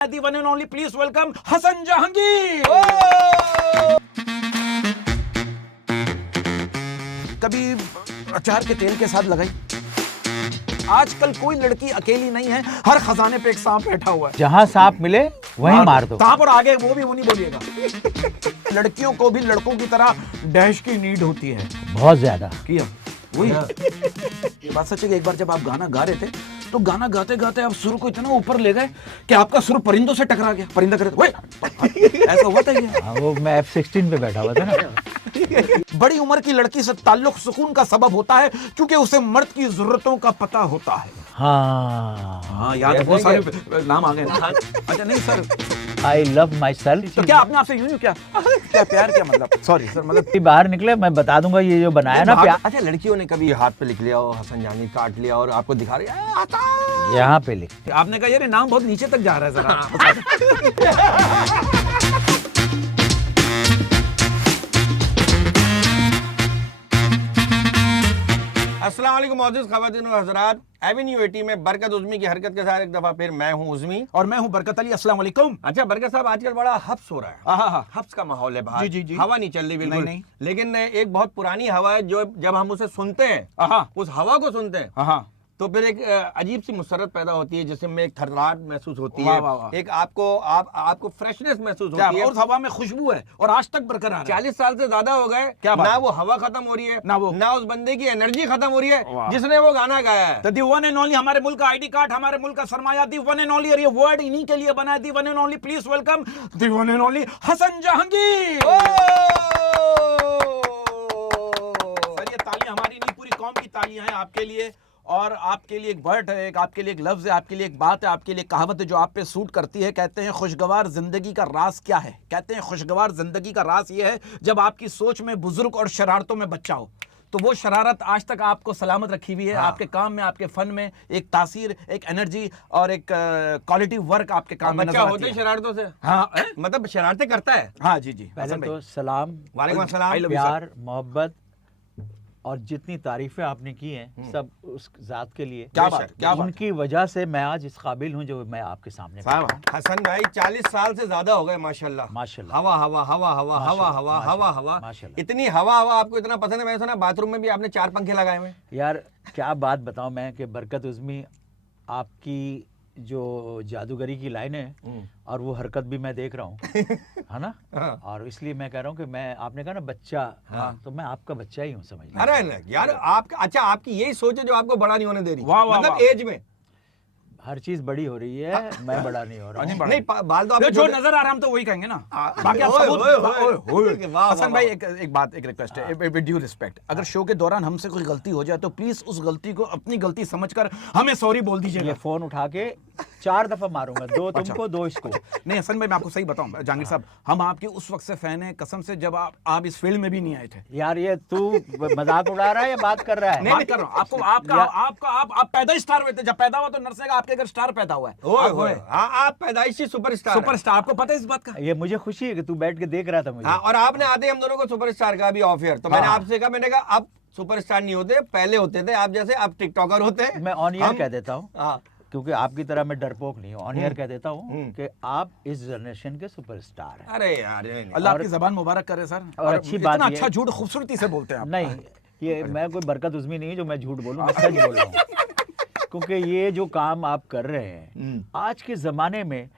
The one and only, please welcome Hasan Jahangir. कभी अचार के तेल के साथ लगाई। आजकल कोई लड़की अकेली नहीं है, हर खजाने पे एक सांप बैठा हुआ है। जहां सांप मिले वहीं मार दो। सांप और आगे वो भी नहीं बोलिएगा। लड़कियों को भी लड़कों की तरह डैश की नीड होती है, बहुत ज्यादा। किया वही ये बात सच है कि एक बार जब आप गाना गा रहे थे तो गाना गाते गाते आप सुर को इतना ऊपर ले गए कि आपका सुर परिंदों से टकरा गया। परिंदा करे ऐसा हुआ था ये? वो मैं F-16 पे बैठा हुआ था ना। बड़ी उम्र की लड़की से ताल्लुक सुकून का सबब होता है क्योंकि उसे मर्द की जरूरतों का पता होता है। हाँ, याद बहुत सारे नाम आ गए ना। अच्छा नहीं sir, I love my self. तो क्या आपने आपसे यूं क्या क्या प्यार क्या मतलब? सॉरी सर, मतलब बाहर निकले मैं बता दूंगा ये जो बनाया ना प्यार। अच्छा, लड़कियों ने कभी हाथ पे लिख लिया हो हसन जहांगीर, काट लिया और आपको दिखा रही है यहाँ पे लिख। आपने कहा यार नाम बहुत नीचे तक जा रहा है जरा। अस्सलाम वालेकुम मौजूद ख़वातीन और हज़रात, एवेन्यू 80 में बरकत उज़मी की हरकत के साथ एक दफा फिर मैं हूं उज़मी और मैं हूं बरकत अली। अस्सलाम वालेकुम। अच्छा बरकत साहब, आजकल बड़ा हब्स हो रहा है। हाँ, हब्स का माहौल है बाहर। जी। हवा नहीं चल रही बिल्कुल। नहीं। लेकिन एक बहुत पुरानी हवा है जो जब हम उसे सुनते हैं, उस हवा को सुनते हैं, हाँ, तो फिर एक अजीब सी मुसरत पैदा होती है जिसमें एक थर्राहट महसूस होती वाह, है। वाह, वाह। एक आपको फ्रेशनेस महसूस होती है। और हवा में खुशबू है और आज तक बरकरार है। 40 साल से ज्यादा हो गए, क्या बात? ना वो हवा खत्म हो रही है, ना उस बंदे की एनर्जी खत्म हो रही है जिसने वो गाना गाया है। तो दी वन एंड ओनली, हमारे मुल्क का आईडी कार्ड, हमारे मुल्क का सरमाया, दी वन एंड ओनली। और ये वर्ड इन्हीं के लिए बना है, the one and only. Please welcome the one and only Hasan Jahangir. Sir ये तालियां हमारी नहीं, पूरी कौम की तालियां हैं आपके लिए। और आपके लिए एक वर्ड है, एक आपके लिए एक लफ्ज है, आपके लिए एक बात है, आपके लिए कहावत है जो आप पे सूट करती है। कहते हैं खुशगवार जिंदगी का राज क्या है? कहते हैं खुशगवार जिंदगी का राज ये है जब आपकी सोच में बुजुर्ग और शरारतों में बच्चा हो। तो वो शरारत आज तक आपको सलामत रखी हुई है। आपके काम में, आपके फन में एक तासीर, एक एनर्जी और एक क्वालिटी वर्क आपके काम में बच्चा होते शरारतों से। हाँ, मतलब शरारतें करता है। हाँ जी। पहले तो सलाम, वालेकुम अस्सलाम, प्यार, मोहब्बत और जितनी तारीफें आपने की हैं सब उस जात के लिए। क्या बात। उनकी वजह से मैं आज इस काबिल हूँ जो मैं आपके सामने। हसन भाई 40 साल से ज्यादा हो गए माशाल्लाह। हवा हवा हवा हवा हवा हवा हवा हवा, इतनी हवा आपको इतना पसंद है। मैंने सुना बाथरूम में भी आपने 4 पंखे लगाए हुए। यार क्या बात बताऊं मैं कि बरकत उज़मी आपकी जो जादूगरी की लाइन है और वो हरकत भी मैं देख रहा हूँ, है ना। और इसलिए मैं कह रहा हूँ कि मैं, आपने कहा ना बच्चा, तो मैं आपका बच्चा ही हूँ, समझ लीजिए। अरे यार आपका, अच्छा आपकी यही सोच है जो आपको बड़ा नहीं होने दे रही। मतलब एज में हर चीज बड़ी हो रही है, मैं बड़ा नहीं हो रहा हूँ। नहीं बाल तो आपको जो नजर आ रहा हम तो वही कहेंगे ना। बाकी आप सबूत। हसन भाई एक बात, एक रिक्वेस्ट है, विद ड्यू रिस्पेक्ट, अगर शो के दौरान हमसे कोई गलती हो जाए तो प्लीज उस गलती को अपनी गलती समझकर हमें सॉरी बोल दीजिएगा। ये फोन उठा के 4 दफा मारूंगा, 2 तुमको 2 इसको। नहीं हसन भाई मैं आपको सही बताऊं जहांगीर साहब, हम आपके उस वक्त से फैन हैं कसम से जब आप इस फील्ड में भी नहीं आए थे। यार ये तू मजाक उड़ा रहा है या बात कर रहा है? नहीं कर रहा हूं आपको। आप पैदा स्टार हुए थे, जब पैदा हुआ तो नरसे का आपके घर स्टार पैदा हुआ है। आप पैदाइशी सुपरस्टार। आपको पता है इस बात का? ये मुझे खुशी है कि तू बैठ के देख रहा था मुझे। और आपने आते हम दोनों को सुपरस्टार का भी ऑफर, तो मैंने आपसे कहा, मैंने कहा अब सुपरस्टार नहीं होते, पहले होते थे आप जैसे, अब टिकटॉकर होते हैं। मैं ऑन ईयर कह देता हूँ, क्योंकि आपकी तरह मैं डरपोक नहीं हूँ। ऑन ईयर कह देता हूँ कि आप इस जनरेशन के सुपरस्टार हैं। अरे यार अल्लाह आपकी जबान मुबारक करे सर। और अच्छी बात, अच्छा झूठ खूबसूरती से बोलते हैं आप। नहीं, ये मैं कोई बरकत उज़मी नहीं जो मैं झूठ बोलूँ, मैं सच बोल रहा हूँ। क्योंकि ये जो काम आप कर रहे हैं आज के ज़माने में,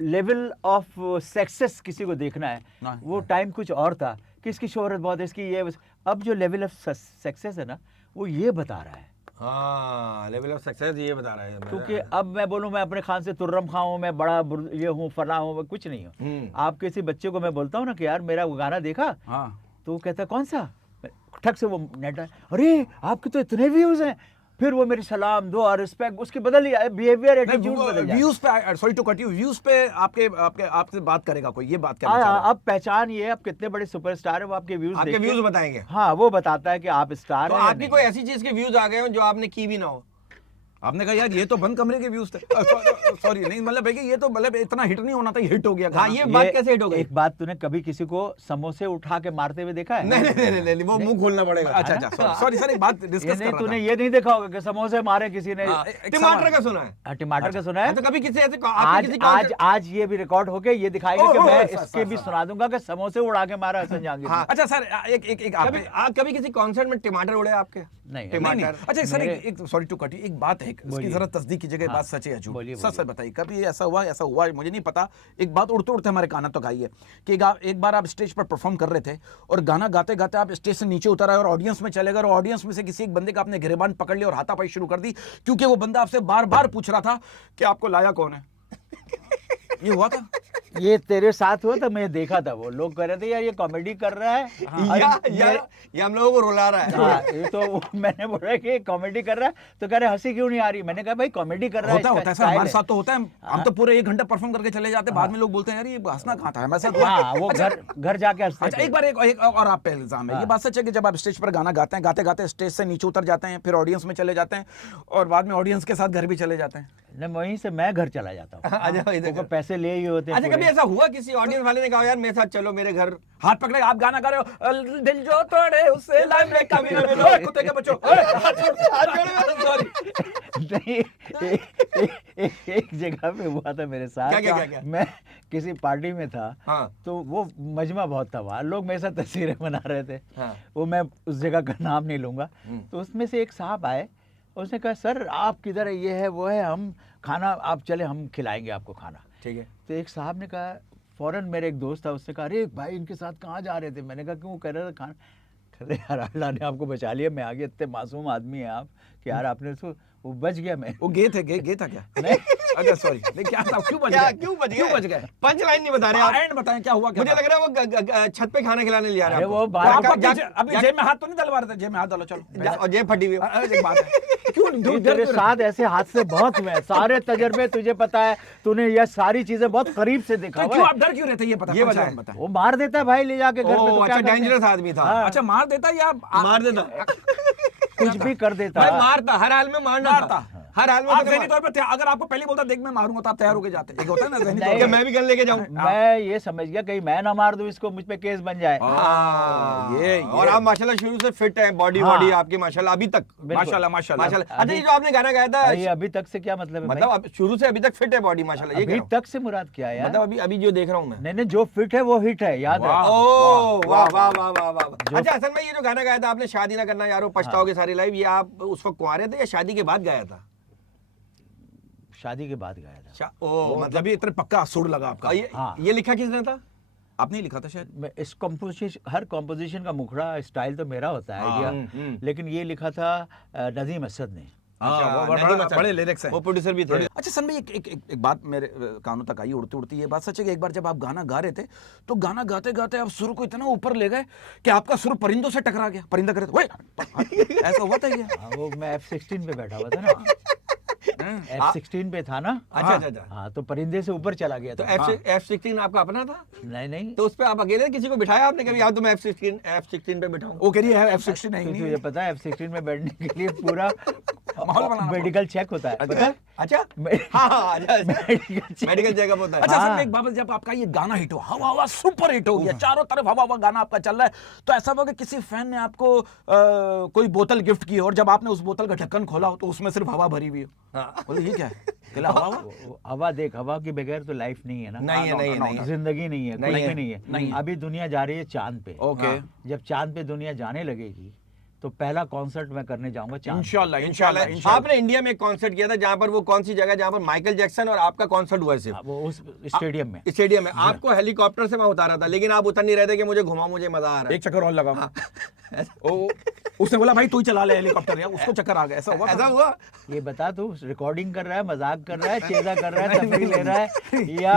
लेवल ऑफ सक्सेस किसी को देखना है, वो टाइम कुछ और था कि इसकी शोहरत बहुत है, इसकी ये। अब जो लेवल ऑफ सक्सेस है ना, वो ये बता रहा है। हाँ, लेवल ऑफ सक्सेस ये बता रहा है। क्योंकि अब मैं बोलूँ मैं अपने खान से तुर्रम खां हूँ, मैं बड़ा ये हूँ, फला हूँ, कुछ नहीं हूँ। आप किसी बच्चे को मैं बोलता हूँ ना कि यार मेरा वो गाना देखा, तो वो कहता है कौन सा, ठक से वो नेट, अरे आपके तो इतने व्यूज हैं, फिर वो मेरी सलाम दो और रिस्पेक्ट, उसकी बदल बिहेवियर, एटीट्यूड बदल जाए। व्यूज पे, sorry to cut you, views पे आपसे बात करेगा कोई, ये बात क्या? अब पहचान ये है, आप कितने बड़े सुपरस्टार है, वो आपके व्यूज बताएंगे। हाँ, वो बताता है कि आप स्टार हैं। तो आपकी कोई ऐसी चीज के व्यूज आ गए हो जो आपने की भी ना हो? आपने कहा यार ये तो बंद कमरे के व्यूज थे। सॉरी नहीं मतलब है कि ये तो मतलब इतना हिट नहीं होना था, हिट हो गया। हाँ, ये बात कैसे हिट हो गई? एक बात, तूने कभी किसी को समोसे उठा के मारते हुए देखा है? नहीं, वो मुंह खोलना पड़ेगा। अच्छा सॉरी सर, एक बात डिस्कस कर रहा था। तूने ये नहीं देखा होगा कि समोसे मारे किसी ने? टमाटर का सुना है? टमाटर का सुना है? तो कभी किसी ऐसे आज ये भी रिकॉर्ड होके ये दिखाएगा कि मैं इसके भी सुना दूंगा कि समोसे उड़ा के मारा हसन जहांगीर। अच्छा सर एक कभी किसी कॉन्सर्ट में टमाटर उड़े आपके? नहीं। टमाटर। अच्छा सर एक सॉरी टू कट यू, एक बात है इसकी जरा तस्दीक कीजिएगा, बात सच है या झूठ? सच बताइए, कभी ऐसा हुआ मुझे नहीं पता, एक बात उड़ते उड़ते हमारे कान तक आई है कि एक बार आप स्टेज पर परफॉर्म कर रहे थे और गाना गाते गाते आप स्टेज से नीचे उतर आए और ऑडियंस में चले गए और ऑडियंस में से किसी एक बंदे का आपने गिरेबान पकड़ लिया और हाथापाई शुरू कर दी क्योंकि वो बंदा आपसे बार बार पूछ रहा था कि आपको लाया कौन है? ये हुआ था? ये तेरे साथ हुआ था? मैं देखा था, वो लोग कह रहे थे यार ये कॉमेडी कर रहा है या हम लोगों को रुला रहा है। हाँ, ये तो मैंने बोला कि कॉमेडी कर रहा है, तो कह रहे हंसी क्यों नहीं आ रही? मैंने कहा भाई कॉमेडी कर रहा है, होता है हमारे साथ तो होता है। हम तो पूरे 1 घंटा परफॉर्म करके चले जाते हैं, बाद में लोग बोलते हैं यार ये हंसना कहाँ था हमारे साथ। हाँ, वो घर जाके हंसते। अच्छा एक बार एक और आप पे इल्जाम है, ये बात सच है कि जब आप स्टेज पर गाना गाते हैं, गाते गाते स्टेज से नीचे उतर जाते हैं, फिर ऑडियंस में चले जाते हैं और बाद में ऑडियंस के साथ घर भी चले जाते हैं? नहीं, वहीं से मैं घर चला जाता हूँ, पैसे ले ही होते हैं। अच्छा कभी ऐसा हुआ किसी ऑडियंस वाले ने कहा यार मेरे साथ चलो मेरे घर, हाथ पकड़े आप गाना गा रहे हो, दिल जो तोड़े उससे लाइफ में कभी ना मिलो, कुत्ते के बच्चों नहीं, एक जगह पे हुआ था मेरे साथ। क्या? मैं किसी पार्टी में था। हाँ। तो वो मजमा बहुत था वहाँ, लोग मेरे साथ तस्वीरें बना रहे थे। हाँ। वो मैं उस जगह का नाम नहीं लूंगा। तो उसमें से एक साहब आए, उसने कहा सर आप किधर है, ये है वो है, हम खाना आप चले हम खिलाएंगे आपको खाना। ठीक है। तो एक साहब ने कहा, फौरन मेरे एक दोस्त था, उसने कहा अरे भाई इनके साथ कहाँ जा रहे थे? मैंने कहा क्यों? कह रहे थे खाना। अरे यार अल्लाह ने आपको बचा लिया, मैं आगे इतने मासूम आदमी हैं आप कि यार आपने तो वो बच गया। मैं वो गे था क्या? नहीं अच्छा सॉरी, नहीं क्या था, क्यों बच गए? पंच लाइन नहीं बता रहे आप, एंड बताएं क्या हुआ? मुझे लग रहा है वो छत पे खाना खिलाने ले जा रहे हैं। वो अपनी जेब में हाथ तो नहीं डलवा रहे थे? जेब में हाथ डालो चलो, और जेब फटी हुई। एक बात है, क्यों तेरे साथ ऐसे हादसे बहुत हुए हैं, सारे तजर्बे तुझे पता है, तूने ये सारी चीजें बहुत करीब से देखा हुआ है। क्यों आप डर क्यों रहे थे? ये बता। वो मार देता है भाई ले जाके घर पे। अच्छा डेंजरस आदमी था। अच्छा मार देता या मार देता? कुछ भी कर देता। भाई मारता, हर हाल में मारना था, हर हाल में। आप ज़हनी तौर पे अगर आपको पहले बोलता देख मैं मारूंगा तो आप तैयार होके जाते? एक होता है ना ज़हनी तौर पे, मैं भी गन लेके जाऊं। मैं ये समझ गया कहीं मैं ना मार दूं इसको, मुझ पे केस बन जाए। ये और आप माशाल्लाह शुरू से फिट हैं, बॉडी आपकी माशाल्लाह अभी तक, माशाल्लाह। अच्छा ये जो आपने गाना गाया था, ये अभी तक से क्या मतलब है? मतलब शुरू से अभी तक फिट है बॉडी माशाल्लाह? अभी तक से मुराद क्या है? मतलब अभी जो देख रहा हूँ मैं। नहीं जो फिट है वो हिट है, याद है। वाह वाह वाह वाह वाह। अच्छा असल में ये जो गाना गाया था आपने, शादी ना करना यारो पछताओगे सारी लाइफ, ये आप उस वक्त कुंवारे थे या शादी के बाद गाया था? शादी के बाद गाया था। मतलब ये इतना पक्का सुर लगा आपका। ये लिखा किसने था? आपने लिखा था शायद? मैं इस कंपोजिशन, हर कंपोजिशन का मुखड़ा स्टाइल तो मेरा होता है आइडिया, लेकिन ये लिखा था नजीम असद ने। बड़े लिरिक्स हैं, वो प्रोड्यूसर भी थे। अच्छा सन भाई एक बात मेरे कानों तक आई उड़ती उड़ती, ये बात सच है कि एक बार जब आप गाना गा रहे थे तो गाना गाते गाते आप सुर को इतना ऊपर ले गए कि आपका सुर परिंदों से टकरा गया, परिंदा करे तो ऐसा हुआ था ये? वो मैं F16 पे बैठा हुआ था ना, F16 पे था ना। अच्छा। हाँ तो परिंदे से ऊपर चला गया। तो F16 आपका अपना था? नहीं। तो उस पे आप अकेले किसी को बिठाया आपने कभी? आप तो मैं F16 पे बिठाऊं। वो कह रही है F16 नहीं। तुझे पता है F16 में बैठने के लिए पूरा मेडिकल चेक होता है। अच्छा मेडिकल चेकअप होता है। अच्छा सर एक बात, जब आपका ये गाना हिट हो, हवा सुपर हिट हो गया, चारों तरफ हवा गाना आपका चल रहा है, तो ऐसा हुआ कि किसी फैन ने आपको कोई बोतल गिफ्ट की और जब आपने उस बोतल का ढक्कन खोला हो तो उसमें सिर्फ हवा भरी हुई हो? बोले ये क्या है? हवा देख, हवा के बगैर तो लाइफ नहीं है ना। नहीं जिंदगी नहीं है, कुछ भी नहीं है। अभी दुनिया जा रही है चांद पे। ओके, जब चांद पे दुनिया जाने लगेगी तो पहला कॉन्सर्ट मैं करने जाऊंगा इंशाल्लाह। आपने इंडिया में एक कॉन्सर्ट किया था, जहाँ पर वो कौन सी जगह जहाँ पर माइकल जैक्सन और आपका कॉन्सर्ट हुआ है? वो उस स्टेडियम में आपको हेलीकॉप्टर से मैं उतारा था, लेकिन आप उतर नहीं रहे थे कि मुझे घुमाओ, मुझे मजा आ रहा है, एक चक्कर और लगा। उसने बोला भाई तू ही चला ले हेलीकॉप्टर, या उसको चक्कर आ गया? ऐसा हुआ? ये बता तू रिकॉर्डिंग कर रहा है, मजाक कर रहा है, चेजा कर रहा है, तफरीह ले रहा है, या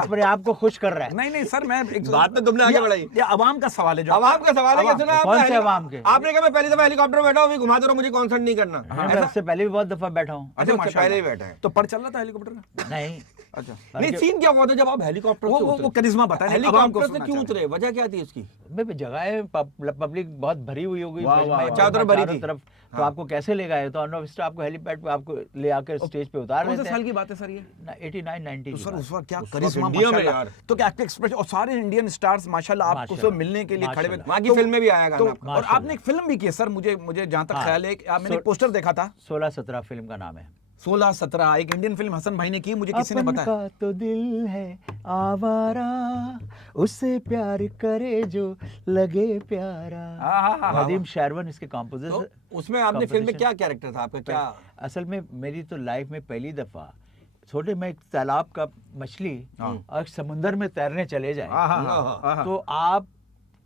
अपने आप को खुश कर रहा है? नहीं सर, मैं एक बात में तुमने आगे बढ़ाई। ये अवाम का सवाल है, जो अवाम का सवाल है। सुना कौन से अवाम के? आपने कहा मैं पहली दफा हेलीकॉप्टर में बैठा हूँ, घुमाते रहो, मुझे कॉन्सर्ट नहीं करना। मैं इससे पहले भी बहुत दफा बैठा हूँ। अच्छा पहले ही बैठा है तो पर चल रहा था हेलीकॉप्टर में? नहीं अच्छा नहीं, सीन क्या हुआ था जब आप हेलीकॉप्टर से वो करिश्मा बताएं, अब हमको हेलीकॉप्टर से सुनना क्यों चाहते उतरे, वजह क्या थी उसकी? भाई जगह पब्लिक बहुत भरी हुई होगी, वाह, वाह, वाह। चारों तरफ भरी थी। तरफ, तो आपको कैसे ले गए? तो अनऑफिशियल आपको हेलीपैड पे आपको ले आकर स्टेज पे उतार कौन से देते साल हैं। की बात है सर ये? 89 90 तो की सर बात। उस वक्त क्या उस वक्त करिश्मा इंडिया में माशाल्लाह। यार। तो क्या एक्सप्रेशन, और सारे इंडियन स्टार्स माशाल्लाह आपको उसको माशाल्लाह, मिलने के लिए खड़े हुए। माशाल्लाह। वहाँ की तो- फिल्म में भी आया तो गाना। और आपने एक फिल्म भी की है सर, मुझे जहां तक हाँ। ख्याल है मैंने एक पोस्टर देखा था। 16-17 फिल्म का नाम है। 16-17 एक इंडियन फिल्म हसन भाई ने की, मुझे किसी ने अपन बताया। का तो दिल है आवारा, उससे प्यार करे जो लगे प्यारा। नदीम शेरवन इसके कंपोजर। तो उसमें आपने फिल्म में क्या कैरेक्टर था आपका, क्या? असल में मेरी तो लाइफ में पहली दफा छोटे में एक तालाब का मछली और समुंदर में तैरने चले जाए, तो आप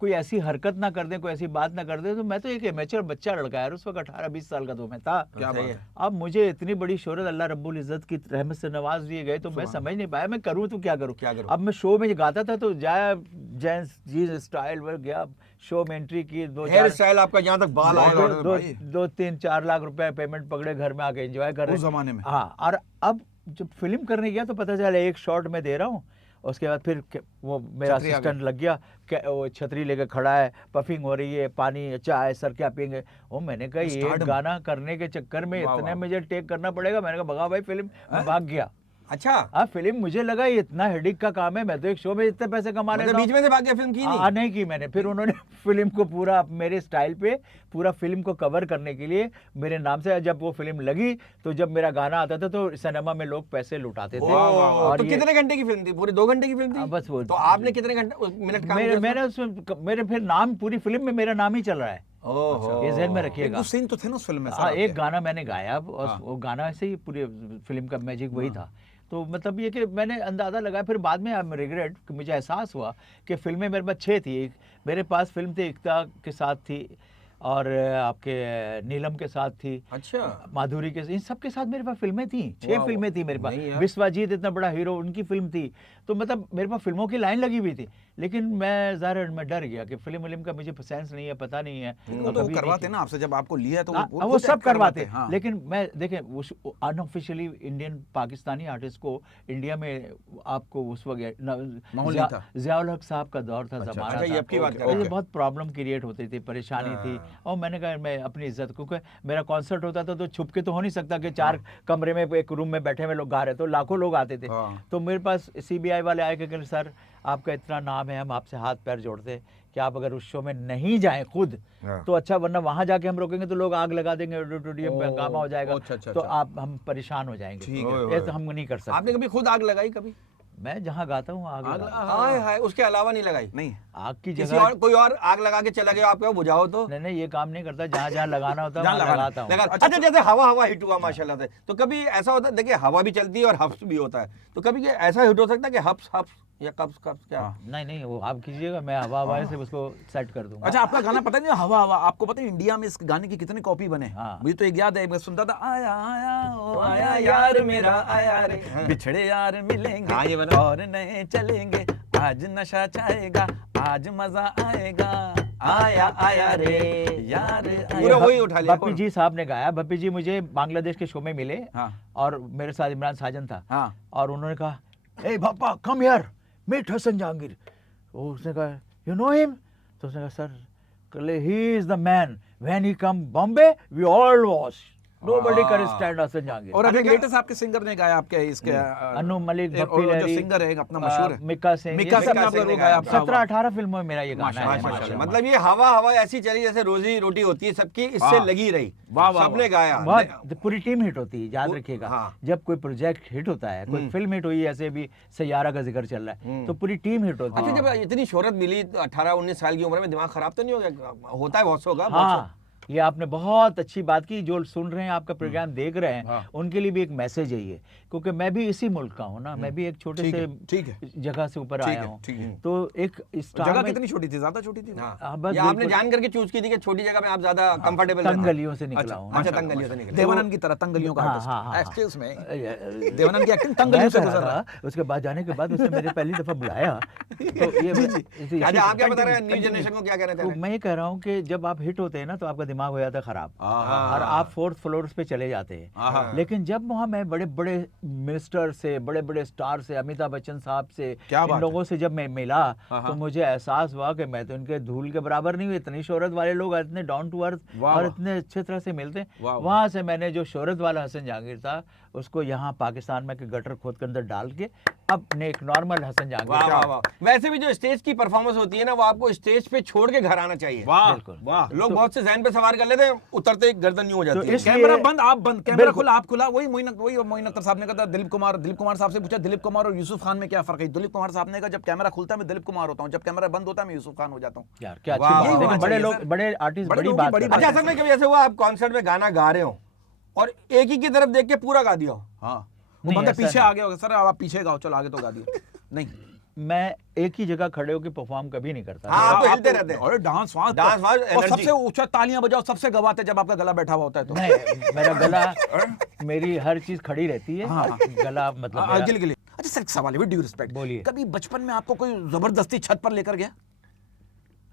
कोई ऐसी हरकत ना कर दें, कोई ऐसी बात ना कर दें। तो मैं तो एक इमेचर बच्चा लड़का है, उस वक्त 18-20 साल का तो मैं था। क्या बात है। अब मुझे इतनी बड़ी शोहरत अल्लाह रब्बुल इज़्ज़त की रहमत से नवाज दिए गए, तो मैं समझ नहीं पाया मैं करूँ तो क्या करूँ। अब मैं शो में गाता था तो जाया जेंट्स जीन्स स्टाइल में गया, शो में एंट्री की, हेयर स्टाइल आपका जहाँ तक बाल आए, 2-3-4 लाख रुपए पेमेंट पकड़े, घर में आके एंजॉय कर रहे उस जमाने में। हाँ। और अब जब फिल्म करने गया तो पता चला एक शॉट में दे रहा हूँ, उसके बाद फिर वो मेरा असिस्टेंट लग गया, वो छतरी लेकर खड़ा है, पफिंग हो रही है, पानी चाय सर क्या पियेंगे। वो मैंने कहा ये गाना करने के चक्कर में इतने मुझे टेक करना पड़ेगा। मैंने कहा भगा भाई फिल्म, भाग गया। अच्छा हाँ, फिल्म मुझे लगा ये इतना हेडिक का काम है, मैं तो एक शो में इतने पैसे कमा लेता हूँ। बीच में से भाग गया, फिल्म की नहीं? नहीं की मैंने। फिर उन्होंने फिल्म को पूरा मेरे स्टाइल पे पूरा फिल्म को कवर करने के लिए मेरे नाम से, जब वो फिल्म लगी तो जब मेरा गाना आता था तो सिनेमा में लोग पैसे लुटाते थे। और तो कितने घंटे की फिल्म थी? पूरे 2 घंटे की फिल्म थी? बस वो। तो आपने कितने मिनट काम किया? मेरे फिर नाम पूरी फिल्म में मेरा नाम ही चल रहा है। ओहो, ये ज़हन में रखिएगा। सीन तो थे ना उस फिल्म में। हाँ, एक गाना मैंने गाया और वो गाना से ही पूरी फिल्म का मैजिक वही था। तो मतलब ये कि मैंने अंदाज़ा लगाया, फिर बाद में आई रिग्रेट कि मुझे एहसास हुआ कि फिल्में मेरे पास 6 थी। एक मेरे पास फिल्म थी एकता के साथ थी, और आपके नीलम के साथ थी, अच्छा, माधुरी के, इन सब के साथ मेरे पास फिल्में थी। 6 फिल्में थी मेरे पास। विश्वजीत इतना बड़ा हीरो, उनकी फिल्म थी। तो मतलब मेरे पास फिल्मों की लाइन लगी हुई थी, लेकिन मैं ज़ाहिर मैं डर गया कि फिल्म का मुझे सेंस नहीं है, पता नहीं है। तो वो करवाते ना आपसे, जब आपको लिया तो वो सब करवाते। लेकिन मैं देखें उस अनऑफिशियली इंडियन पाकिस्तानी आर्टिस्ट को इंडिया में आपको उस वक्त ज़ियाउल हक साहब का दौर था, ज़माना था, बहुत प्रॉब्लम क्रिएट होती थी, परेशानी थी। और मैंने कहा मैं अपनी इज्जत, क्योंकि मेरा कॉन्सर्ट होता था तो छुप के तो हो नहीं सकता कि 4 कमरे में एक रूम में बैठे हुए लोग गा रहे, तो लाखों लोग आते थे। तो मेरे पास CBI वाले आए कि सर आपका इतना नाम है, हम आपसे हाथ पैर जोड़ते कि आप अगर उस शो में नहीं जाएं खुद तो अच्छा, वरना वहां जाके हम रोकेंगे तो लोग आग लगा देंगे, ऑडिटोरियम में हंगामा हो जाएगा, तो आप हम परेशान हो जाएंगे, ये तो हम नहीं कर सकते। आपने कभी खुद आग लगाई? कभी मैं जहाँ गाता हूँ आग हाय उसके अलावा नहीं लगाई? नहीं, आग की जगह कोई और आग लगा के चला गया, आप क्या बुझाओ? तो नहीं, ये काम नहीं करता। जहाँ जहाँ लगाना होता है लगाता हूँ। अच्छा, जैसे हवा हिट हुआ माशाल्लाह से, तो कभी ऐसा होता है, देखिए हवा भी चलती है और हफ्स भी होता है, तो कभी ऐसा हिट हो सकता है कि हफ्स या कब्स क्या? नहीं, वो आप कीजिएगा, मैं हवा से उसको सेट कर दूंगा। अच्छा, आपका गाना पता नहीं हवा, आपको पता है इंडिया में इस गाने की कितने कॉपी बने? मुझे तो एक याद है, मैं सुनता था, आया आया ओ आया यार मेरा आया रे, बिछड़े यार मिलेंगे और नए चलेंगे, आज नशा चाहेगा, आज मजा आएगा, आया आया रे यार। पूरा वही उठा लिया। बप्पी जी साहब ने गाया। बप्पी जी मुझे बांग्लादेश के शो में मिले, और मेरे साथ इमरान साजन था, और उन्होंने कहा ए Bapa come here, meet Hasan Jahangir. उसने कहा यू नो हिम? तो उसने कहा sir he is the man, when he come Bombay we all watch, Nobody can stand Hasan Jahangir. और अभी लेटेस्ट आपके सिंगर ने गाया, आपके इसके अनु मलिक, जो सिंगर है अपना मशहूर है, मिक्का सिंह ने गाया। 17-18 फिल्मों में मेरा ये गाना है। मतलब ये हवा ऐसी चली जैसे रोजी रोटी होती है सबकी, इससे लगी रही, सबने गाया, बहुत पूरी टीम हिट होती है। याद रखिएगा, जब कोई प्रोजेक्ट हिट होता है, कोई फिल्म हिट हुई, ऐसे भी सैयारा का जिक्र चल रहा है, तो पूरी टीम हिट होती है। अच्छा, जब इतनी शोहरत मिली 18-19 साल की उम्र में, दिमाग खराब तो नहीं हो गया? होता है बहुत से होगा। ये आपने बहुत अच्छी बात की। जो सुन रहे हैं, आपका प्रोग्राम देख रहे हैं, उनके लिए भी एक मैसेज है ये, क्योंकि मैं भी इसी मुल्क का हूँ ना, मैं भी एक छोटे से जगह से ऊपर आया हूँ। तो एक जगह कितनी छोटी थी? ज्यादा छोटी थी? आपने जान करके चूज की थी कि छोटी जगह में आप ज्यादा कंफर्टेबल? तंग गलियों से निकला हूँ। अच्छा, तंग गलियों से निकला। देवानंद की तरह तंग गलियों का एक्सक्यूज में देवानंद की एक्टिंग तंग गलियों से गुजर रहा। उसके बाद जाने के बाद उसने मेरे पहली दफा बुलाया, तो ये आप क्या बता रहे हैं, न्यू जनरेशन को क्या कहना चाह रहे हैं? मैं ये कह रहा हूँ कि जब आप हिट होते हैं ना, तो आपका दिमाग हो जाता है खराब, और आप 4th फ्लोर पे चले जाते हैं। लेकिन जब वहाँ मैं बड़े बड़े मिनिस्टर से, बड़े बड़े स्टार से, अमिताभ बच्चन साहब से, क्या बात इन है? लोगों से जब मैं मिला हाँ, तो हाँ। मुझे एहसास हुआ कि मैं तो इनके धूल के बराबर नहीं हूँ। इतनी शोहरत वाले लोग इतने डाउन टू अर्थ वाह, और वाह। इतने अच्छे तरह से मिलते हैं। वाह, वाह। वहाँ से मैंने जो शोहरत वाला हसन जहांगीर था उसको यहाँ पाकिस्तान में के गटर खोद के अंदर डाल के अपने एक नॉर्मल हसन वाह जहांगीर। वाह वाह। वैसे भी जो स्टेज की परफॉर्मेंस होती है ना, वो आपको स्टेज पे छोड़ के घर आना चाहिए। वाह बिल्कुल। वाह। लोग बहुत से जहन पे सवार कर लेते हैं, उतरते ही गर्दन यूं हो जाती है। इसलिए- कैमरा बंद, आप बंद, कैमरा बिल्कुल। खुला, आप खुला। वही मोइन अख्तर साहब ने कहा था, दिलीप कुमार साहब से पूछा, दिलीप कुमार और यूसुफ खान में क्या फर्क है? दिलीप कुमार साहब ने कहा, जब कैमरा खुलता है मैं दिलीप कुमार होता हूँ, जब कैमरा बंद होता है मैं यूसुफ खान हो जाता हूँ। यार क्या अच्छी वाह, बात है। वाह, लेकिन वाह, बड़े चाहिए, लोग, सर। बड़े आर्टिस्ट बड़े बड़ी लोगों की बात बड़ी करते अच्छा, हैं। असल में कभी ऐसे हुआ आप कॉन्सर्ट में गाना गा रहे हो और एक ही की तरफ देख के पूरा गा दिया हो? हाँ, वो नहीं, बंदा ऐसा पीछे नहीं। आ गया होगा, सर आप पीछे गाओ, चलो आगे तो गा दिया। नहीं, मैं एक ही जगह खड़े होकर परफॉर्म कभी नहीं करता। हाँ, आप तो आप हिलते रहते हैं। अरे डांस वांस डांस वांस, और एनर्जी। सबसे ऊंचा तालियां बजाओ, सबसे गवाते जब आपका गला बैठा हुआ होता है तो। नहीं, मेरा गला, मेरी हर चीज खड़ी रहती है। हाँ, हाँ। गला मतलब हाँ, मेरा- के लिए। अच्छा सर, एक सवाल है, विद ड्यू रिस्पेक्ट, बोलिए। कभी बचपन में आपको कोई जबरदस्ती छत पर लेकर गया?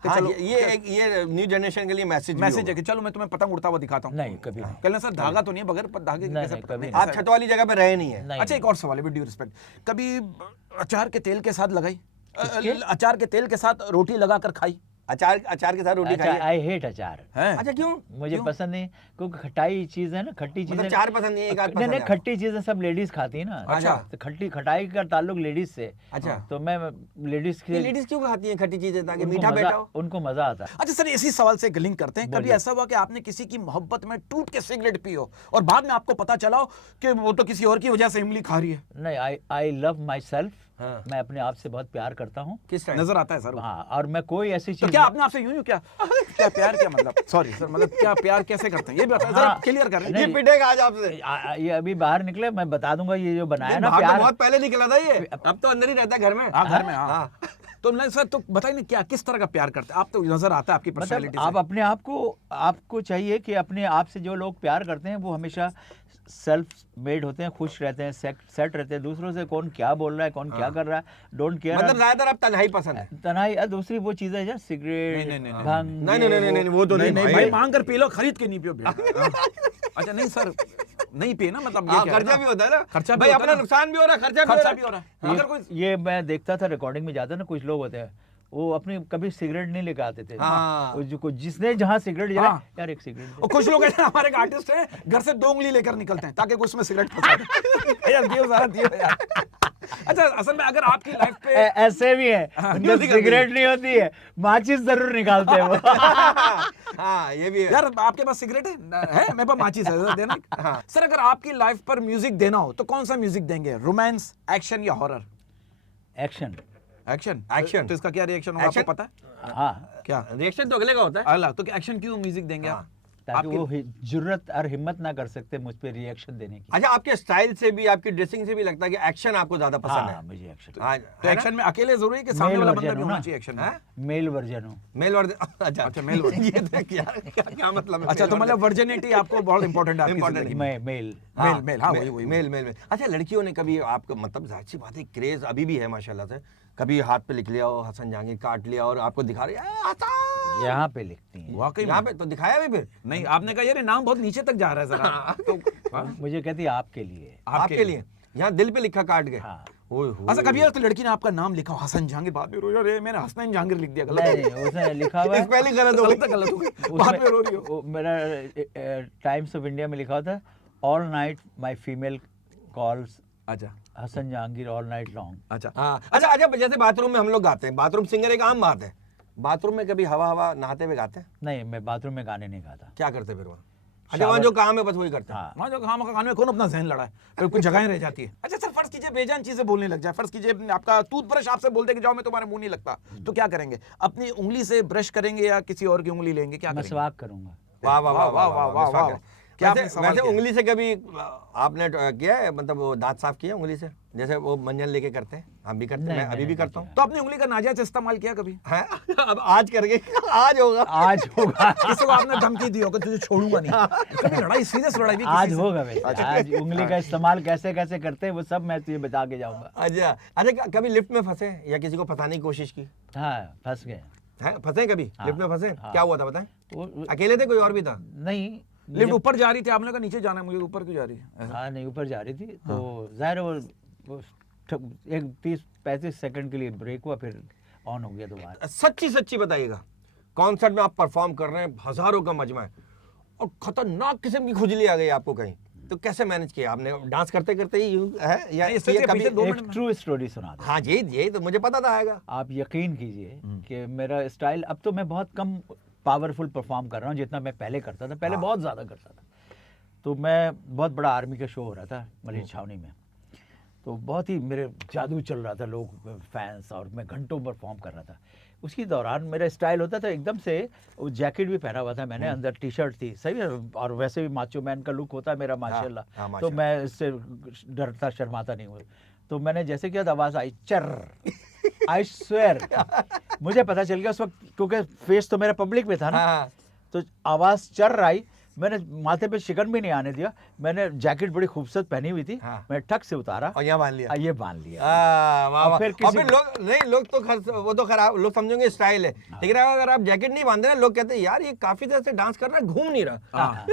कि हाँ, चलो, ये न्यू जनरेशन के लिए मैसेज मैसेज है कि चलो मैं तुम्हें पतंग उड़ता हुआ दिखाता हूँ। नहीं, कभी नहीं। कहना सर धागा तो नहीं है, बगैर धागे के नहीं, कैसे नहीं, पतंग? कभी नहीं, आप छत वाली जगह पे रहे नहीं है। नहीं, अच्छा, एक और सवाल है, विद ड्यू रिस्पेक्ट, कभी अचार के तेल के साथ लगाई? किसके? अचार के तेल के साथ रोटी लगाकर खाई अचार के साथ रोटी अच्छा, खाइए। आई हेट अचार। है? अच्छा, क्यों? मुझे पसंद नहीं, क्योंकि खटाई चीज है ना, खट्टी चीजें। मतलब चार पसंद नहीं है, एक आध नहीं पसंद नहीं, है। खट्टी चीजें सब लेडीज खाती है ना। अच्छा। तो खटाई का ताल्लुक लेडीज से। अच्छा। तो मैं लेडीज ये के, लेडीज क्यों खाती हैं खट्टी चीजें, ताकि उनको मीठा मजा- बेटा हो? उनको मजा आता है। अच्छा सर, इसी सवाल से लिंक करते हैं, कभी बोलिए। ऐसा हुआ कि आपने किसी की मोहब्बत में टूट के सिगरेट पी हो और बाद में आपको पता चला हो कि वो तो किसी और की वजह से इमली खा रही है? नहीं, आई लव माई सेल्फ। हाँ। मैं अपने आप से बहुत प्यार करता हूँ। किस टाइम? नजर आता है सर वो। हाँ, और मैं कोई ऐसी तो चीज क्या आपने आपसे यूं क्या क्या प्यार, क्या मतलब, सॉरी सर, मतलब क्या प्यार कैसे करते हैं ये भी बताइए, जरा हाँ। क्लियर कर रहे ये हैं। पिटेगा आज आपसे। ये अभी बाहर निकले, मैं बता दूंगा। ये जो बनाया ना बाहर तो प्यार, बहुत पहले निकला था ये, अब तो अंदर ही रहता है घर में। हाँ, घर में, हाँ। हाँ। तो नहीं सर, तो बताइए ना, क्या किस तरह का प्यार करते हैं आप? तो नजर आता है आपकी मतलब पर्सनालिटी आप से। अपने आप को, आपको चाहिए कि अपने आप से जो लोग प्यार करते हैं वो हमेशा सेल्फ मेड होते हैं, खुश रहते हैं, सेट रहते हैं। दूसरों से कौन क्या बोल रहा है, कौन क्या कर रहा है, डोंट केयर। मतलब ज्यादातर आप तन्हाई पसंद है? तनाई। दूसरी वो चीजें हैं, सिगरेट, नहीं, नहीं, नहीं, भंग, नहीं, नहीं, नहीं, नहीं, वो तो नहीं नहीं नहीं भाई। भाई, मांग कर पी लो, खरीद के नहीं पियो भैया। हाँ। अच्छा नहीं सर, नहीं पिए ना, मतलब ये हाँ, क्या है खर्चा ना? भी होता है ना। खर्चा भी भाई, होता है अपना ना। नुकसान भी हो रहा है, खर्चा खर्चा भी हो रहा है। अगर कोई ये मैं देखता था रिकॉर्डिंग में जाता ना, कुछ लोग होते हैं वो अपनी कभी सिगरेट नहीं लेकर आते थे। हाँ। वो जो जिसने जहाँ सिगरेट जला, हाँ। यार एक सिगरेट दे। और कुछ लोग ऐसे हमारे एक आर्टिस्ट हैं, घर से 2 उंगली लेकर निकलते हैं ताकि उसमें सिगरेट फंसा दे। यार दियो जरा, दियो यार। अच्छा, असल में अगर आपकी लाइफ पे ऐसे भी है, हाँ, उनकी जल्दी कर सिगरेट नहीं होती है, माचिस जरूर निकालते हैं वो। हाँ, ये भी है। यार आपके पास सिगरेट है मेरे पास माचिस है, जरा देना। हाँ। सर, अगर आपकी लाइफ पर म्यूजिक देना हो तो कौन सा म्यूजिक देंगे? रोमांस, एक्शन या हॉरर? एक्शन। एक्शन। Action। तो इसका क्या रिएक्शन होगा आपको Action। पता है? हाँ, क्या रिएक्शन तो अगले का होता है। अल्लाह, तो एक्शन क्यों म्यूजिक देंगे आप? ताकि आपके- वो जुर्रत और हिम्मत ना कर सकते मुझ पे रिएक्शन देने की। अच्छा, आपके स्टाइल से भी, आपकी ड्रेसिंग से भी लगता है कि एक्शन आपको ज्यादा पसंद हाँ, है। मुझे एक्शन। हाँ, तो एक्शन में अकेले जरूरी है कि सामने मेल वाला बंदा वर्जन भी हो होना ना। चाहिए एक्शन में? हाँ? मेल वर्जन हो। Male version. अच्छा अच्छा, मेल वर्जन। ये देख यार, क्या मतलब है? अच्छा, तो मतलब वर्जिनिटी आपको बहुत इंपॉर्टेंट है आपकी Important जिंदगी है। में। मेल। मेल, मेल, हाँ, वही, वही। मेल। अच्छा, लड़कियों ने कभी आपको, मतलब जाहिर सी बात है, क्रेज अभी भी है माशाल्लाह से, कभी हाथ पे लिख लिया हो हसन जहांगीर, काट लिया और आपको दिखा रही है हसन, यहाँ पे लिखती हैं। वाकई यहाँ में? पे तो दिखाया भी फिर नहीं, आपने कहा यार ये नाम बहुत नीचे तक जा रहा है जरा। तो मुझे कहती है आपके लिए। आपके लिए यहाँ दिल पे लिखा काट के। हाँ। ओए हो। अच्छा, कभी यार तो लड़की ने आपका नाम लिखा हो हसन जहांगीर, बाद में रो रही हो, अरे मैंने हसनैन जहांगीर लिख दिया, गलत नहीं नहीं, उसने लिखा हुआ है, इस पहले गलत हो गई। गलत हो गई, बाद में रो रही हो। वो मेरा टाइम्स ऑफ इंडिया में लिखा होता है, all night my female calls अच्छा Hasan Jahangir all night long. अच्छा। हाँ, अच्छा, जैसे बाथरूम में हम लोग गाते हैं, बाथरूम सिंगर एक आम बात है, बाथरूम में कभी हवा नहाते हुए गाते हैं? नहीं, मैं बाथरूम में गाने नहीं गाता। क्या करते फिर वहाँ? अच्छा, वहाँ जो काम है बस वही करते हैं। हाँ। वहाँ जो खाम खान में कौन अपना जहन लड़ा है, फिर कुछ जगहें रह जाती है। अच्छा सर, फर्ज कीजिए बेजान चीजें बोलने लग जाए, फर्ज कीजिए आपका टूथब्रश आपसे बोल दे कि जाओ मैं तुम्हारे मुंह नहीं लगता, तो क्या करेंगे? अपनी उंगली से ब्रश करेंगे या किसी और की उंगली लेंगे, क्या करेंगे? मसवाक करूंगा। वाह वाह वाह वाह वाह वाह वाह। क्या वैसे आपने सवाल वैसे किया? उंगली से कभी आपने किया है, मतलब वो दांत साफ किया उंगली से, जैसे वो मंजन लेके करते हैं, हम भी करते हैं, नहीं, मैं अभी मैंने भी नहीं करता हूँ। तो अपनी उंगली का नाजायज इस्तेमाल किया कभी? हैं? अब आज करके आज होगा। आज होगा। किसी को आपने धमकी दी हो कि तुझे छोड़ूंगा नहीं, कभी लड़ाई, सीरियस लड़ाई भी आज किसी से? होगा वैसे। आज उंगली का इस्तेमाल कैसे कैसे करते हैं वो सब मैं तुझे बता के जाऊंगा। अच्छा, कभी लिफ्ट में फंसे या किसी को फंसाने की कोशिश की हाँ, फंस गए। है? फंसे कभी हाँ, लिफ्ट में फंसे? हाँ। क्या हुआ था बताएं? वो अकेले थे, कोई और भी था? नहीं, लिफ्ट ऊपर जा रही थी, आपने कहा नीचे जाना है मुझे, ऊपर क्यों जा रही है? हाँ नहीं, ऊपर जा रही थी तो जाहिर है वो एक 30-35 सेकंड के लिए ब्रेक हुआ, फिर ऑन हो गया दोबारा। सच्ची सच्ची बताइएगा, कॉन्सर्ट में आप परफॉर्म कर रहे हैं, हजारों का मजमा है और खतरनाक किस्म की खुजली आ गई आपको कहीं, तो कैसे मैनेज किया आपने? डांस करते करते ही यूं है या इससे ये कभी? एक ट्रू स्टोरी सुना दूं। हाँ जी, यही तो मुझे पता था आएगा। आप यकीन कीजिए कि मेरा स्टाइल, अब तो मैं बहुत कम पावरफुल परफॉर्म कर रहा हूँ जितना मैं पहले करता था, पहले बहुत ज़्यादा करता था। तो मैं बहुत बड़ा आर्मी का शो हो रहा था मलिक छावनी में, तो बहुत ही मेरे जादू चल रहा था, लोग फैंस, और मैं घंटों परफॉर्म कर रहा था। उसी दौरान मेरा स्टाइल होता था एकदम से, वो जैकेट भी पहना हुआ था मैंने, अंदर टी शर्ट थी, सही है, और वैसे भी माचो मैन का लुक होता है मेरा माशाल्लाह। तो मैं इससे डरता शर्माता नहीं हूँ। तो मैंने जैसे किया आवाज़ आई चर, आई स्वेयर, मुझे पता चल गया उस वक्त, क्योंकि फेस तो मेरा पब्लिक में था ना, तो आवाज़ चर आई। मैंने माथे पे शिकन भी नहीं आने दिया, मैंने जैकेट बड़ी खूबसूरत पहनी हुई थी, मैं ठक से उतारा और यहाँ बांध लिया, ये बांध लिया। और फिर लोग नहीं, लोग तो वो तो खराब, लोग समझेंगे स्टाइल है, लेकिन अगर आप जैकेट नहीं बांधे ना, लोग कहते हैं यार ये काफी देर से डांस कर रहा है, घूम नहीं रहा।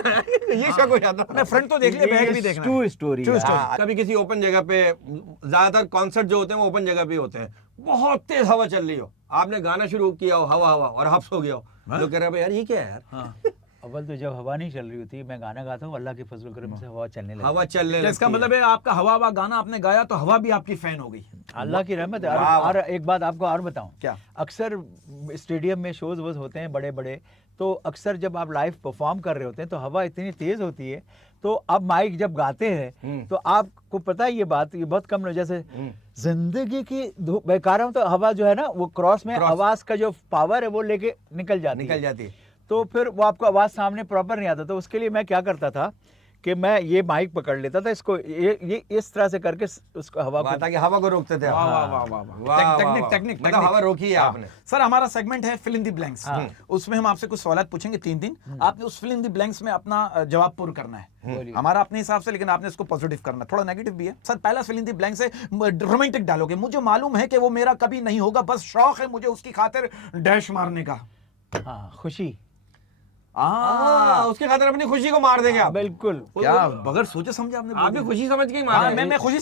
ये शक हो जाता है। फ्रंट तो देख ले, बैक भी देखना। True story. कभी किसी ओपन जगह पे, ज्यादातर कॉन्सर्ट जो होते हैं वो ओपन जगह पे होते हैं, बहुत तेज हवा चल रही हो, आपने गाना शुरू किया हो, हवा हवा, और हफ्स हो गया हो, लोग कह रहे हैं यार ये क्या है यार। अव्वल तो जब हवा नहीं चल रही होती, मैं गाना गाता हूँ, अल्लाह के फजल करम से हवा चलने लगती है। हवा चलने लगती है। इसका मतलब है आपका हवा हवा गाना आपने गाया तो हवा भी आपकी फैन हो गई। अल्लाह की रहमत है। और एक बात आपको और बताऊं, क्या? अक्सर स्टेडियम में शोज वोज होते हैं बड़े बड़े, तो अक्सर जब आप लाइव परफॉर्म कर रहे होते हैं तो हवा इतनी तेज होती है, तो अब माइक जब गाते हैं तो आपको पता है ये बात, ये बहुत कम, जैसे जिंदगी की धूप, मैं कह रहा हूँ, तो हवा जो है ना वो क्रॉस में आवाज का जो पावर है वो लेके निकल जाती है। तो फिर वो आपको आवाज सामने प्रॉपर नहीं आता, तो उसके लिए मैं क्या करता था कि मैं ये माइक पकड़ लेता था, इसको ये इस तरह से करके उसको हवा को, ताकि हवा को रोकते थे। वाह वाह वाह वाह वाह, टेक्निक, मतलब हवा रोकी है आपने। सर हमारा सेगमेंट है फिल इन द ब्लैंक्स, उसमें हम आपसे कुछ सवाल पूछेंगे 3 दिन, आपने उस फिल इन द ब्लैंक्स में अपना जवाब पूरा करना है, हमारा अपने हिसाब से, लेकिन आपने इसको पॉजिटिव करना, थोड़ा नेगेटिव भी है। सर पहला फिल इन द ब्लैंक्स है रोमांटिक डायलॉग है, मुझे मालूम है कि वो मेरा कभी नहीं होगा, बस शौक है मुझे उसकी खातिर डैश मारने का। खुशी, उसके खातिर अपनी खुशी को मार देंगे आप? बिल्कुल। क्या बगैर सोचे समझे आपने खुशी समझ के ही मारा? मैं खुशी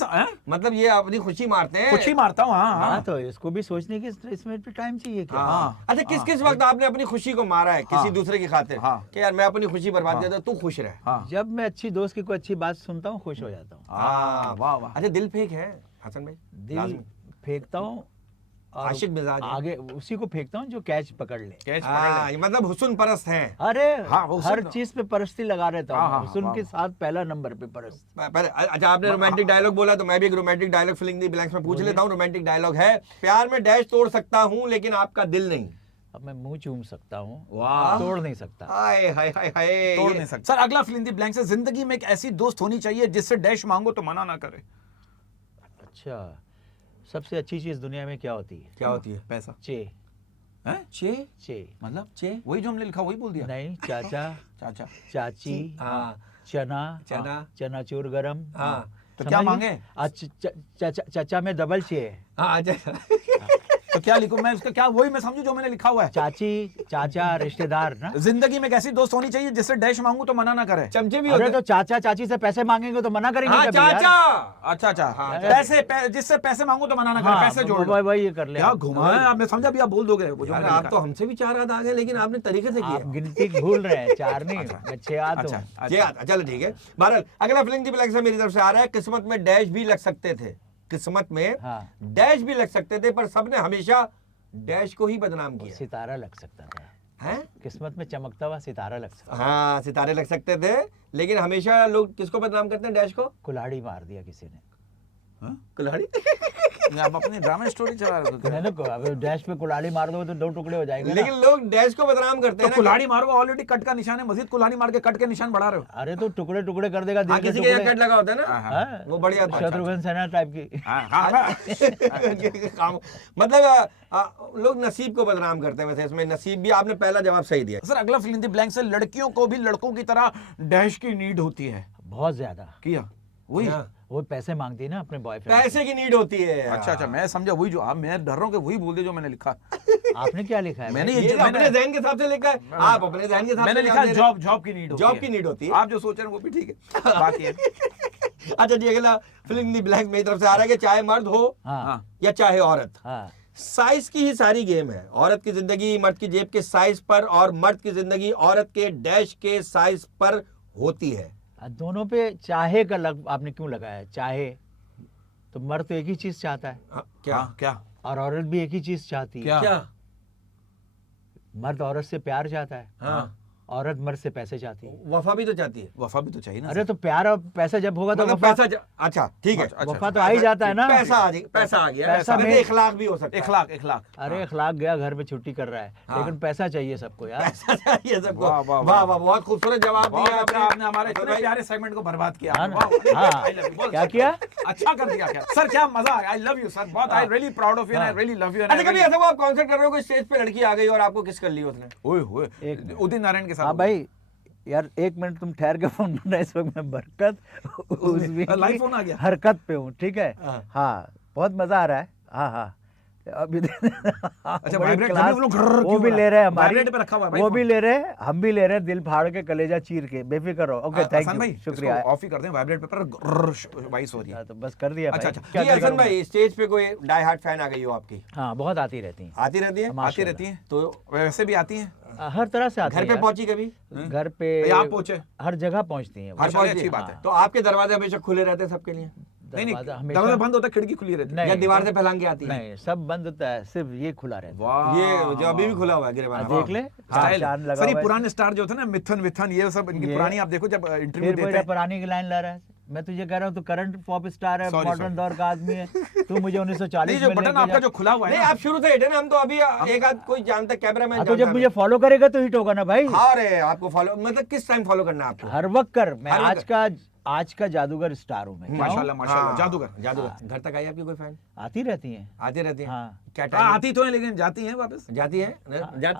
मतलब ये अपनी खुशी मारते हैं? खुशी मारता हूँ। हाँ, तो इसको भी सोचने की इसमें टाइम चाहिए क्या? अच्छा, किस किस वक्त आपने अपनी खुशी को मारा है किसी दूसरे की खातिर कि यार मैं अपनी खुशी बर्बाद देता हूँ, तू खुश रहे? जब मैं अच्छी दोस्त की कोई अच्छी बात सुनता हूँ, खुश हो जाता हूँ। वाह वाह। अच्छा, दिल फेंक है हसन भाई? दिल फेंकता हूँ, आशिक मिजाज आगे उसी को फेंकता हूँ जो कैच पकड़ ले। मतलब हुस्न परस्त हैं। अरे हर चीज पे परस्ती लगा रहता हूँ, हुस्न के साथ पहला नंबर पे परस्त। अच्छा, आपने रोमांटिक डायलॉग बोला तो मैं भी एक romantic dialogue fill in the blanks में पूछ लेता हूँ। रोमांटिक डायलॉग है, प्यार में डैश तोड़ सकता हूँ लेकिन आपका दिल नहीं। अब मैं मुंह चूम सकता हूँ, तोड़ नहीं सकता। हाय हाय हाय हाय, तोड़ नहीं सकता। सर अगला फिल इन द ब्लैंक्स है, जिंदगी में एक ऐसी दोस्त होनी चाहिए जिससे डैश मांगो तो मना ना करे। अच्छा, सबसे अच्छी चीज दुनिया में क्या होती है? क्या होती है? पैसा। चे। चे? चे मतलब चे वही जो हमने लिखा वही बोल दिया? नहीं, चाचा, चाचा, चाची, चना, चनाचूर गरम। तो क्या मांगे? चाचा में डबल चे। तो क्या लिखूं मैं उसका? क्या वही मैं समझू जो मैंने लिखा हुआ है? चाची, चाचा, रिश्तेदार ना। जिंदगी में एक ऐसी दोस्त होनी चाहिए जिससे डैश मांगू तो मना ना करे। चमचे भी होते हैं। तो चाचा चाची से पैसे मांगेंगे तो मना करेंगे कभी? चाचा, अच्छा, पैसे जिससे पैसे मांगू तो मना ना करे, पैसे जोड़ लो। वही कर ले। क्या घुमा है आपने? समझा भी आप बोल दोगे। आप तो हमसे भी 4 हाथ आगे, लेकिन आपने तरीके से किया। गिनती भूल रहे हैं, 4 नहीं, मैं 6 हाथ हूं। चलो ठीक है। बहरहाल अगला फिल इन द ब्लैंक्स मेरी तरफ से आ रहा है। किस्मत में डैश भी लग सकते थे, किस्मत में डैश भी लग सकते थे, पर सबने हमेशा डैश को ही बदनाम किया। सितारा लग सकता था, हैं? किस्मत में चमकता हुआ सितारा लग सकता। हाँ, सितारे लग सकते थे, लेकिन हमेशा लोग किसको बदनाम करते हैं? डैश को। कुल्हाड़ी मार दिया किसी ने। कुल्हाड़ी? आप अपनी ड्रामा स्टोरी चला रहे थे। मैंने कहा अब डैश पे कुल्हाड़ी मार दो तो 2 टुकड़े हो जाएंगे। लेकिन लोग डैश को बदनाम करते हैं। कुल्हाड़ी मारो, ऑलरेडी कट का निशान है, मजीद कुल्हाड़ी मार के कट के निशान बढ़ा रहे हो। अरे तो टुकड़े टुकड़े कर देगा। किसी के कट लगा होता है ना, वो बढ़िया शत्रुघ्न सिन्हा टाइप की। मतलब लोग नसीब को बदनाम करते हैं। वैसे इसमें नसीब भी, आपने पहला जवाब सही दिया। सर अगला फिल इन द ब्लैंक्स है, लड़कियों को भी लड़कों की तरह डैश की नीड होती है। बहुत ज्यादा। किया वही, वो पैसे मांगती है ना अपने बॉयफ्रेंड। पैसे की नीड होती है। अच्छा, मैं समझा वही जो आप, मैं डर रहा हूँ कि वही बोल दे जो मैंने लिखा। आपने क्या लिखा है? मैंने भाई? ये अपने जहन के हिसाब से लिखा है, आप अपने जहन के हिसाब से मैंने लिखा है जॉब की नीड जॉब की नीड होती है। आप जो सोच रहे हैं वो भी ठीक है, बाकी है। अच्छा जी, अगला फिलिंग इन द ब्लैंक्स मेरी तरफ से आ रहा है कि चाहे मर्द हो हाँ या चाहे औरत, हाँ साइज की ही सारी गेम है। औरत की जिंदगी मर्द की जेब के साइज पर और मर्द की जिंदगी औरत के डैश के साइज पर होती है। दोनों पे चाहे का आपने क्यों लगाया है? चाहे तो मर्द तो एक ही चीज चाहता है क्या और औरत भी एक ही चीज चाहती है। क्या? क्या? मर्द औरत से प्यार चाहता है, हाँ, औरत मर्द से पैसे चाहती है। वफा भी तो चाहती है। वफा भी तो चाहिए ना। अरे तो प्यार और पैसा जब होगा तो मतलब वफा अच्छा ठीक है, अच्छा, वफा तो आ ही जाता है ना। पैसा आ गया, पैसा आ गया, पैसा पैसा में- इखलाक भी हो सकता है। इखलाक अरे अखलाक गया घर पे छुट्टी कर रहा है, लेकिन पैसा चाहिए सबको यार। पैसा चाहिए सबको। वाह, वाह, वाह वाह, बहुत खूबसूरत जवाब बहुत दिया अच्छा, आपने हमारे इतने भाई। प्यारे सेगमेंट को बर्बाद किया। हाँ ना? वाह, हाँ। I love you, बहुत क्या अच्छा। किया? अच्छा कर दिया क्या सर, क्या मजा आया। आई लव यू सर, बहुत I really proud of you and I really love you. अच्छा, कभी ऐसा हुआ आप कॉन्सर्ट कर रहे हो, कोई स्टेज पे लड़की आ गई और आपको किस कर ली उसने? ओए होए, उदित नारायण के साथ। हाँ भाई यार, एक मिनट तुम ठहर के फोन करना। इस वक्त मैं बरकत उज़्वी की लाइव फोन आ गया। हरकत पे हूँ, ठीक है। हाँ। हाँ बहुत मजा आ रहा है। हाँ हाँ अभी अच्छा, बड़ी vibrate क्लास- जब भी लोग घर्र वो क्यों भी हो ले रहा रहे हैं है? हमारी, vibrate पे रखा हुआ है भाई वो फोन। भी ले रहे हैं, हम भी ले रहे हैं, दिल फाड़ के कलेजा चीर के। बेफिक्र रहो। ओके थैंक हसन भाई, यू, शुक्रिया। इसको ऑफ ही कर दें, वाइब्रेट पे पर वॉइस हो रही है। हाँ, तो बस कर दिया अच्छा, भाई। अच्छा। क्या जी करें? हसन भाई, स्टेज पे कोई डाई हार्ट फैन आ गई हो आपकी? हाँ बहुत आती रहती हैं। आती रहती है? आती माशाल्लाह। रहती हैं, तो वैसे भी आती हैं। हर तरह से आती घर हैं पे यार। पहुंची कभी? घर पे या आप पहुंचे? हर जगह पहुंचती हैं वो। हर माशाल्लाह, पहुंची अच्छी है। बात है। तो आपके दरवाजे हमेशा खुले रहते हैं सबके लिए, नहीं नहीं, दरवाजा हमेशा- दरवाजा बंद होता है, खिड़की खुली रहती है। नहीं, या दीवार से फैलांग के आती है? नहीं सब बंद होता है, सिर्फ ये खुला रहता है। वाह, ये जो अभी भी खुला हुआ है गिरेबान, देख ले स्टाइल। चांद लगा सर ये हुआ है। पुराने स्टार जो थे ना, मिथुन विथन, ये सब इनकी ये- पुरानी, आप देखो जब इंटरव्यू फिर देते मेरा हैं। पुरानी की लाइन ला रहा है। मैं तुझे कह रहा हूँ, तू करंट पॉप स्टार है, Sorry, मॉडर्न sorry. दौर का आदमी है, तू मुझे 1940 नहीं, में जो लेके बटन जा। आपका जो खुला हुआ है नहीं ना, आप शुरू से हिट है ना, हम तो अभी एक आध कोई जानता है, कैमरा मैन हाँ, तो जब मुझे फॉलो करेगा तो हिट होगा ना भाई। अरे आपको फॉलो मतलब किस टाइम फॉलो करना है आपको? हर वक्त कर। मैं हर वक्त। आज का जादूगर स्टार हूँ मैं। क्या हूँ? माशाल्लाह माशाल्लाह, हाँ, जादूगर। जादूगर। घर तक आई आपकी कोई फैन? आती रहती हैं। आती रहती है? हाँ। क्या हाँ, टाइम आती तो है लेकिन जाती है वापस, जाती है?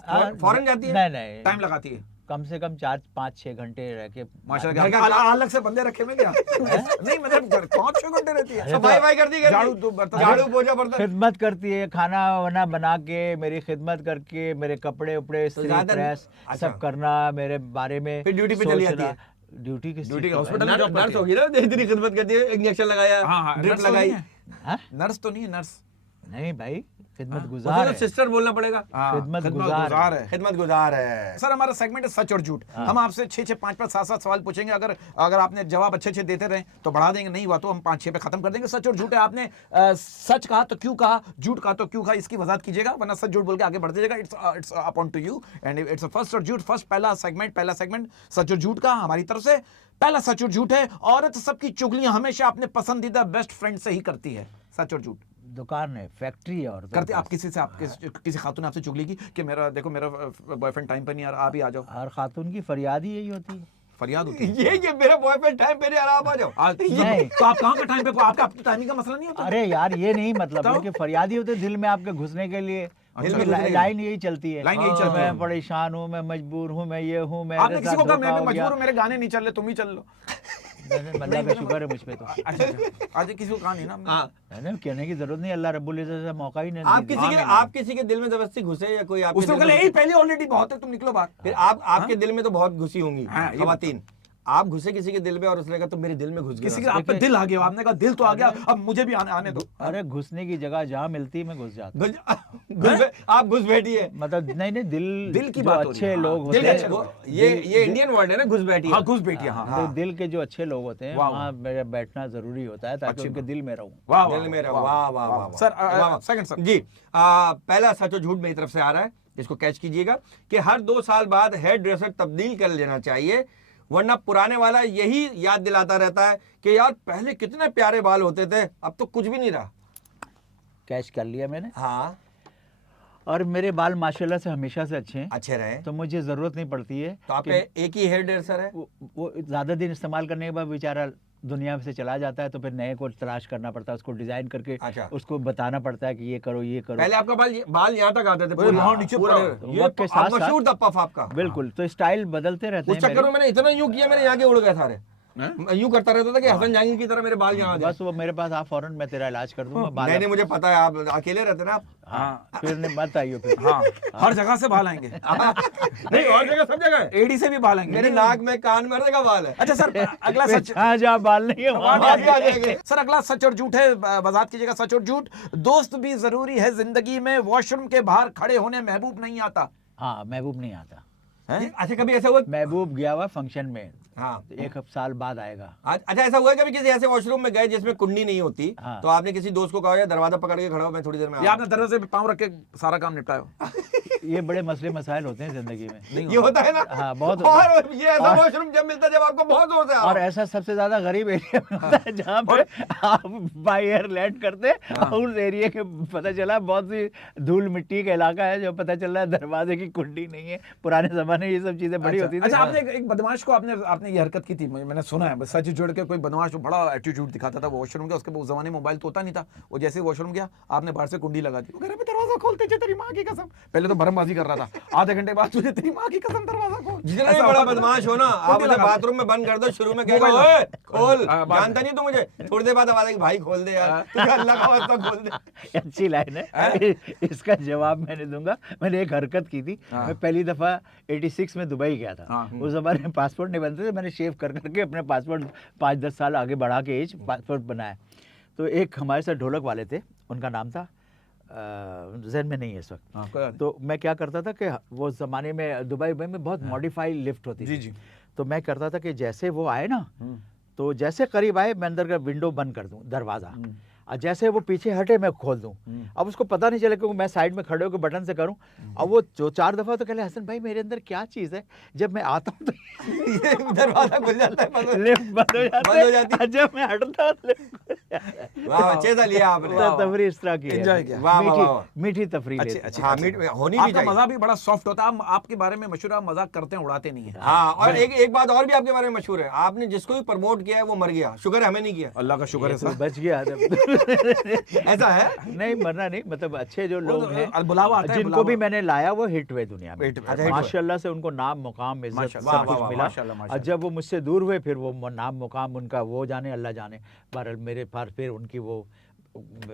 हाँ, फौरन जाती है? नहीं नहीं, टाइम लगाती है। कम से कम 4-5-6 घंटे रह के। माशाल्लाह, घर का- अलग से बंदे रखे में क्या? नहीं मतलब 5-6 घंटे रहती है। सफाई वाई करती है? झाड़ू दो बर्तन, झाड़ू पोछा बर्तन? खिदमत करती है, खाना वाना बना के मेरी खिदमत करके, मेरे कपड़े उपड़े इस्त्री ज्यादा- प्रेस अच्छा। सब करना, मेरे बारे में फिर ड्यूटी पे चली सोचना। जाती है? ड्यूटी किस ड्यूटी चीज़ का की? हॉस्पिटल में जॉब नर्स करती है। होगी ना, इतनी खिदमत करती है, इंजेक्शन लगाया, हाँ हाँ, ड्रिप नर्स तो लगाई। नहीं है। हाँ? नर्स तो नहीं है, नर्स। नहीं भाई, खिदमत उसको गुजार तो है। सिस्टर बोलना पड़ेगा। हाँ, खिदमत खिदमत गुजार गुजार है। है। खिदमत गुजार है। सर हमारा सेगमेंट है सच और झूठ। हम आपसे 6-6, 5-5, 7-7 सवाल पूछेंगे। अगर आपने जवाब अच्छे देते रहे तो बढ़ा देंगे, नहीं हुआ तो हम 5-6 पे खत्म कर देंगे। सच और झूठ है, आपने सच कहा तो क्यों कहा, झूठ कहा तो क्यों कहा, इसकी वजाहत कीजिएगा, वरना सच झूठ बोल के आगे बढ़ जाइएगा। It's upon two you and it's first और झूठ। फर्स्ट पहला सेगमेंट सच और झूठ का हमारी तरफ से। पहला सच और झूठ है, औरत सबकी चुगलियां हमेशा अपने पसंदीदा बेस्ट फ्रेंड से ही करती है। सच और झूठ दुकान है, फैक्ट्री है। और करते आप किसी से, आप किसी खातून ने आपसे चुगली की कि मेरा देखो मेरा बॉयफ्रेंड टाइम पे नहीं आ रहा, आप ही आ जाओ, हर खातून की फरियाद ही यही होती है। फरियाद होती है। ये मेरा बॉयफ्रेंड टाइम पे नहीं आ रहा, आप आ जाओ। नहीं। तो आप कहाँ का टाइम पे, आपका अपनी टाइमिंग का मसला नहीं होता? अरे यार ये नहीं मतलब तो? है कि फरियादी होते दिल में आपके घुसने के लिए। दिल में उसकी घुसने के लिए। लाइन यही चलती है। लाइन यही चलती है। मैं परेशान हूँ, मैं मजबूर हूँ, मैं ये हूँ, मैं आपने किसी को कहा मैं भी मजबूर हूँ, मेरे गाने नहीं चल रहे, तुम ही चल लो। अल्लाह का शुक्र है मुझ पे तो। अच्छा, आज किसी को कहा नहीं ना हमने। हाँ, मैंने कहने की जरूरत नहीं, अल्लाह रब्बुल इज्जत से मौका ही नहीं आप दिया। किसी के दिल में जबरदस्ती घुसे या कोई आपके उसने दिल कहा में यही पहले ऑलरेडी बहुत है, तुम निकलो बाहर। फिर आपके दिल में तो बहुत घुसी होंगी हाँ, ये खवातीन। आप घुसे किसी के दिल में और उसने कहा तो मेरे दिल में घुस किसी गया। का आप पे दिल आ गया, आपने कहा दिल तो आ गया, अब मुझे भी आने दो। अरे घुसने की जगह जहाँ मिलती है मैं घुस जाता हूँ। आप घुस बैठिए। मतलब नहीं नहीं, दिल की जो बात हो रही अच्छे है। हाँ, लोग दिल होते अच्छे हैं, लोग। ये इंडियन वर्ड है ना, घुस बैठिए। हाँ, घुस बैठिए। हाँ, तो दिल के जो अच्छे लोग होते हैं वाह, वहाँ मेरा बैठना जरूरी होता है ताकि अच्छी उनके दिल में रहूं। वाह दिल में रहो। वाह वाह वाह वाह। सर वाह, वाह। सेकंड सर जी पहला सच और झूठ मेरी तरफ से आ रहा है, इसको कैच कीजिएगा कि हर 2 साल बाद हेयर ड्रेसर तब्दील कर लेना चाहिए, वरना पुराने वाला यही याद दिलाता रहता है कि यार पहले कितने प्यारे बाल होते थे, अब तो कुछ भी नहीं रहा। कैच कर लिया मैंने। हाँ, और मेरे बाल माशाल्लाह से हमेशा से अच्छे हैं, अच्छे रहे। तो मुझे जरूरत नहीं पड़ती है तो आप कि पे एक ही हेयर ड्रेसर है? वो ज्यादा दिन इस्तेमाल करने के बाद बेचारा दुनिया से चला जाता है, तो फिर नए को तलाश करना पड़ता है, उसको डिजाइन करके अच्छा। उसको बताना पड़ता है कि ये करो ये करो। पहले आपका बाल यहाँ तक आते थे, पूरे यहाँ नीचे पूरा। तो ये वक्त के साथ साथ- मशहूर था पफ आपका। बिल्कुल, तो स्टाइल बदलते रहते उस हैं चक्कर में मेरे। मैंने इतना यूं किया, मेरे यहाँ के उड़ गए सारे। मैं यूं करता रहता था कि हसन जहांगीर की तरह मेरे बाल यहाँ आ जाए। बस वो मेरे पास आप फौरन मैं तेरा इलाज कर दूंगा। बाल नहीं नहीं, मुझे पता है, आप अकेले रहते ना आप। हाँ फिर मत आइयो फिर। हाँ हर जगह से बाल आएंगे, नहीं और जगह सब जगह है। एड़ी से भी बाल आएंगे। मेरे नाक में कान में हर जगह बाल है। अच्छा सर, अगला फिर सच, जहाँ जहाँ बाल नहीं है वहाँ वहाँ भी आ जाएंगे। सर अगला सच और झूठ है, वजाहत कीजिएगा सच और झूठ। दोस्त भी जरूरी है जिंदगी में, वॉशरूम के बाहर खड़े होने महबूब नहीं आता हाँ महबूब नहीं आता। है। अच्छा कभी ऐसा हुआ? महबूब गया हुआ फंक्शन में, हाँ तो एक साल बाद आएगा। अच्छा ऐसा हुआ है कभी किसी ऐसे वॉशरूम में गए जिसमें कुंडी नहीं होती, हाँ। तो आपने किसी दोस्त को कहा यार दरवाजा पकड़ के खड़ा हो, मैं थोड़ी देर में आ या आपने दरवाजे पे पाँव रख के सारा काम निपटाया? ये बड़े मसले मसाइल होते हैं जिंदगी में। नहीं ये होता है ना? हाँ, बहुत होता है। और ये ऐसा वॉशरूम जब मिलता है जब आपको बहुत जोर से आ और रहा हो। ऐसा सबसे ज्यादा गरीब एरिया में होता है जहाँ पे आप बाई एयर लैंड करते हैं और उस एरिया के पता चला बहुत सी धूल मिट्टी का इलाका है, जो पता चल रहा है दरवाजे की कुंडी नहीं है। पुराने जमाने में ये सब चीजें बड़ी होती थी। अच्छा आपने एक बदमाश को आपने ये हरकत की थी, मैंने सुना है, बस सच जोड़ के, कोई बदमाश बड़ा एटीट्यूड दिखाता था वॉशरूम का, उसके उस जमाने में मोबाइल तो होता नहीं था, वो जैसे वॉशरूम गया आपने बाहर से कुंडी लगा दी, वो कह रहा है, दरवाजा खोलते थे तेरी माँ की कसम। पहले तो भरमबाजी कर रहा था, आधे घंटे बाद तुझे तेरी माँ की कसम दरवाजा खोल। जितना भी बड़ा बदमाश हो ना, आप उसे बाथरूम में बंद कर दो, शुरू में कहेगा ओए खोल, हाँ, बाद जानता नहीं तू मुझे, थोड़ी देर बाद आवाज आएगी भाई खोल दे यार, तुझे अल्लाह का वास्ता खोल दे। अच्छी लाइन है। इसका जवाब मैंने दूंगा। मैंने एक हरकत की थी। मैं पहली दफा 86 में दुबई गया था। हाँ। उस जमाने में पासपोर्ट नहीं बनते थे, मैंने शेव कर करके अपने पासपोर्ट 5-10 साल आगे बढ़ा के एज पासपोर्ट बनाया। तो एक हमारे साथ ढोलक वाले थे, उनका नाम था जहन में नहीं है इस वक्त। तो मैं क्या करता था कि वो ज़माने में दुबई में बहुत मॉडिफाइड लिफ्ट होती थी। जी। तो मैं करता था कि जैसे वो आए ना, तो जैसे करीब आए मैं अंदर का विंडो बंद कर दूं, दरवाज़ा, और जैसे वो पीछे हटे मैं खोल दूं। अब उसको पता नहीं चले क्योंकि मैं साइड में खड़े होकर बटन से करूं। अब वो जो 4 दफ़ा तो कहले हसन भाई मेरे अंदर क्या चीज़ है, जब मैं आता हूं तो ये दरवाजा खुल जाता है, लिफ्ट बंद हो जाता बंद हो जाती है, जब मैं हटता हूं लिफ्ट खुल जाता है। वाह अच्छे से लिया आपने। तो तफरी इस तरह की है। Enjoy किया। वाह, वाह, वाह। मीठी तफरी अच्छी लेते हैं। अच्छी हाँ होनी भी आपका चाहिए। मजाक भी बड़ा सॉफ्ट होता है, आपके बारे में मशहूर, आप मजाक करते हैं उड़ाते नहीं है। हाँ और एक बात और भी आपके बारे में मशहूर है, आपने जिसको भी प्रमोट किया है वो मर गया, शुक्र है हमें नहीं किया। अल्लाह का शुक्र है तो सर। बच गया। ऐसा है? नहीं मरना नहीं, मतलब अच्छे जो लोग तो हैं बुलावा आता है, जिनको बुलावा। भी मैंने लाया वो हिट हुए दुनिया में। हिट हुए, अच्छा, हिट हुए। माशाल्लाह से उनको नाम मुकाम इज्जत माशाल्लाह, सब कुछ वाह, मिला। माशाल्लाह, और माशाल्लाह। जब वो मुझसे दूर हुए फिर वो नाम मुकाम उनका वो जाने अल्लाह जाने, बहरहाल मेरे पास फिर उनकी वो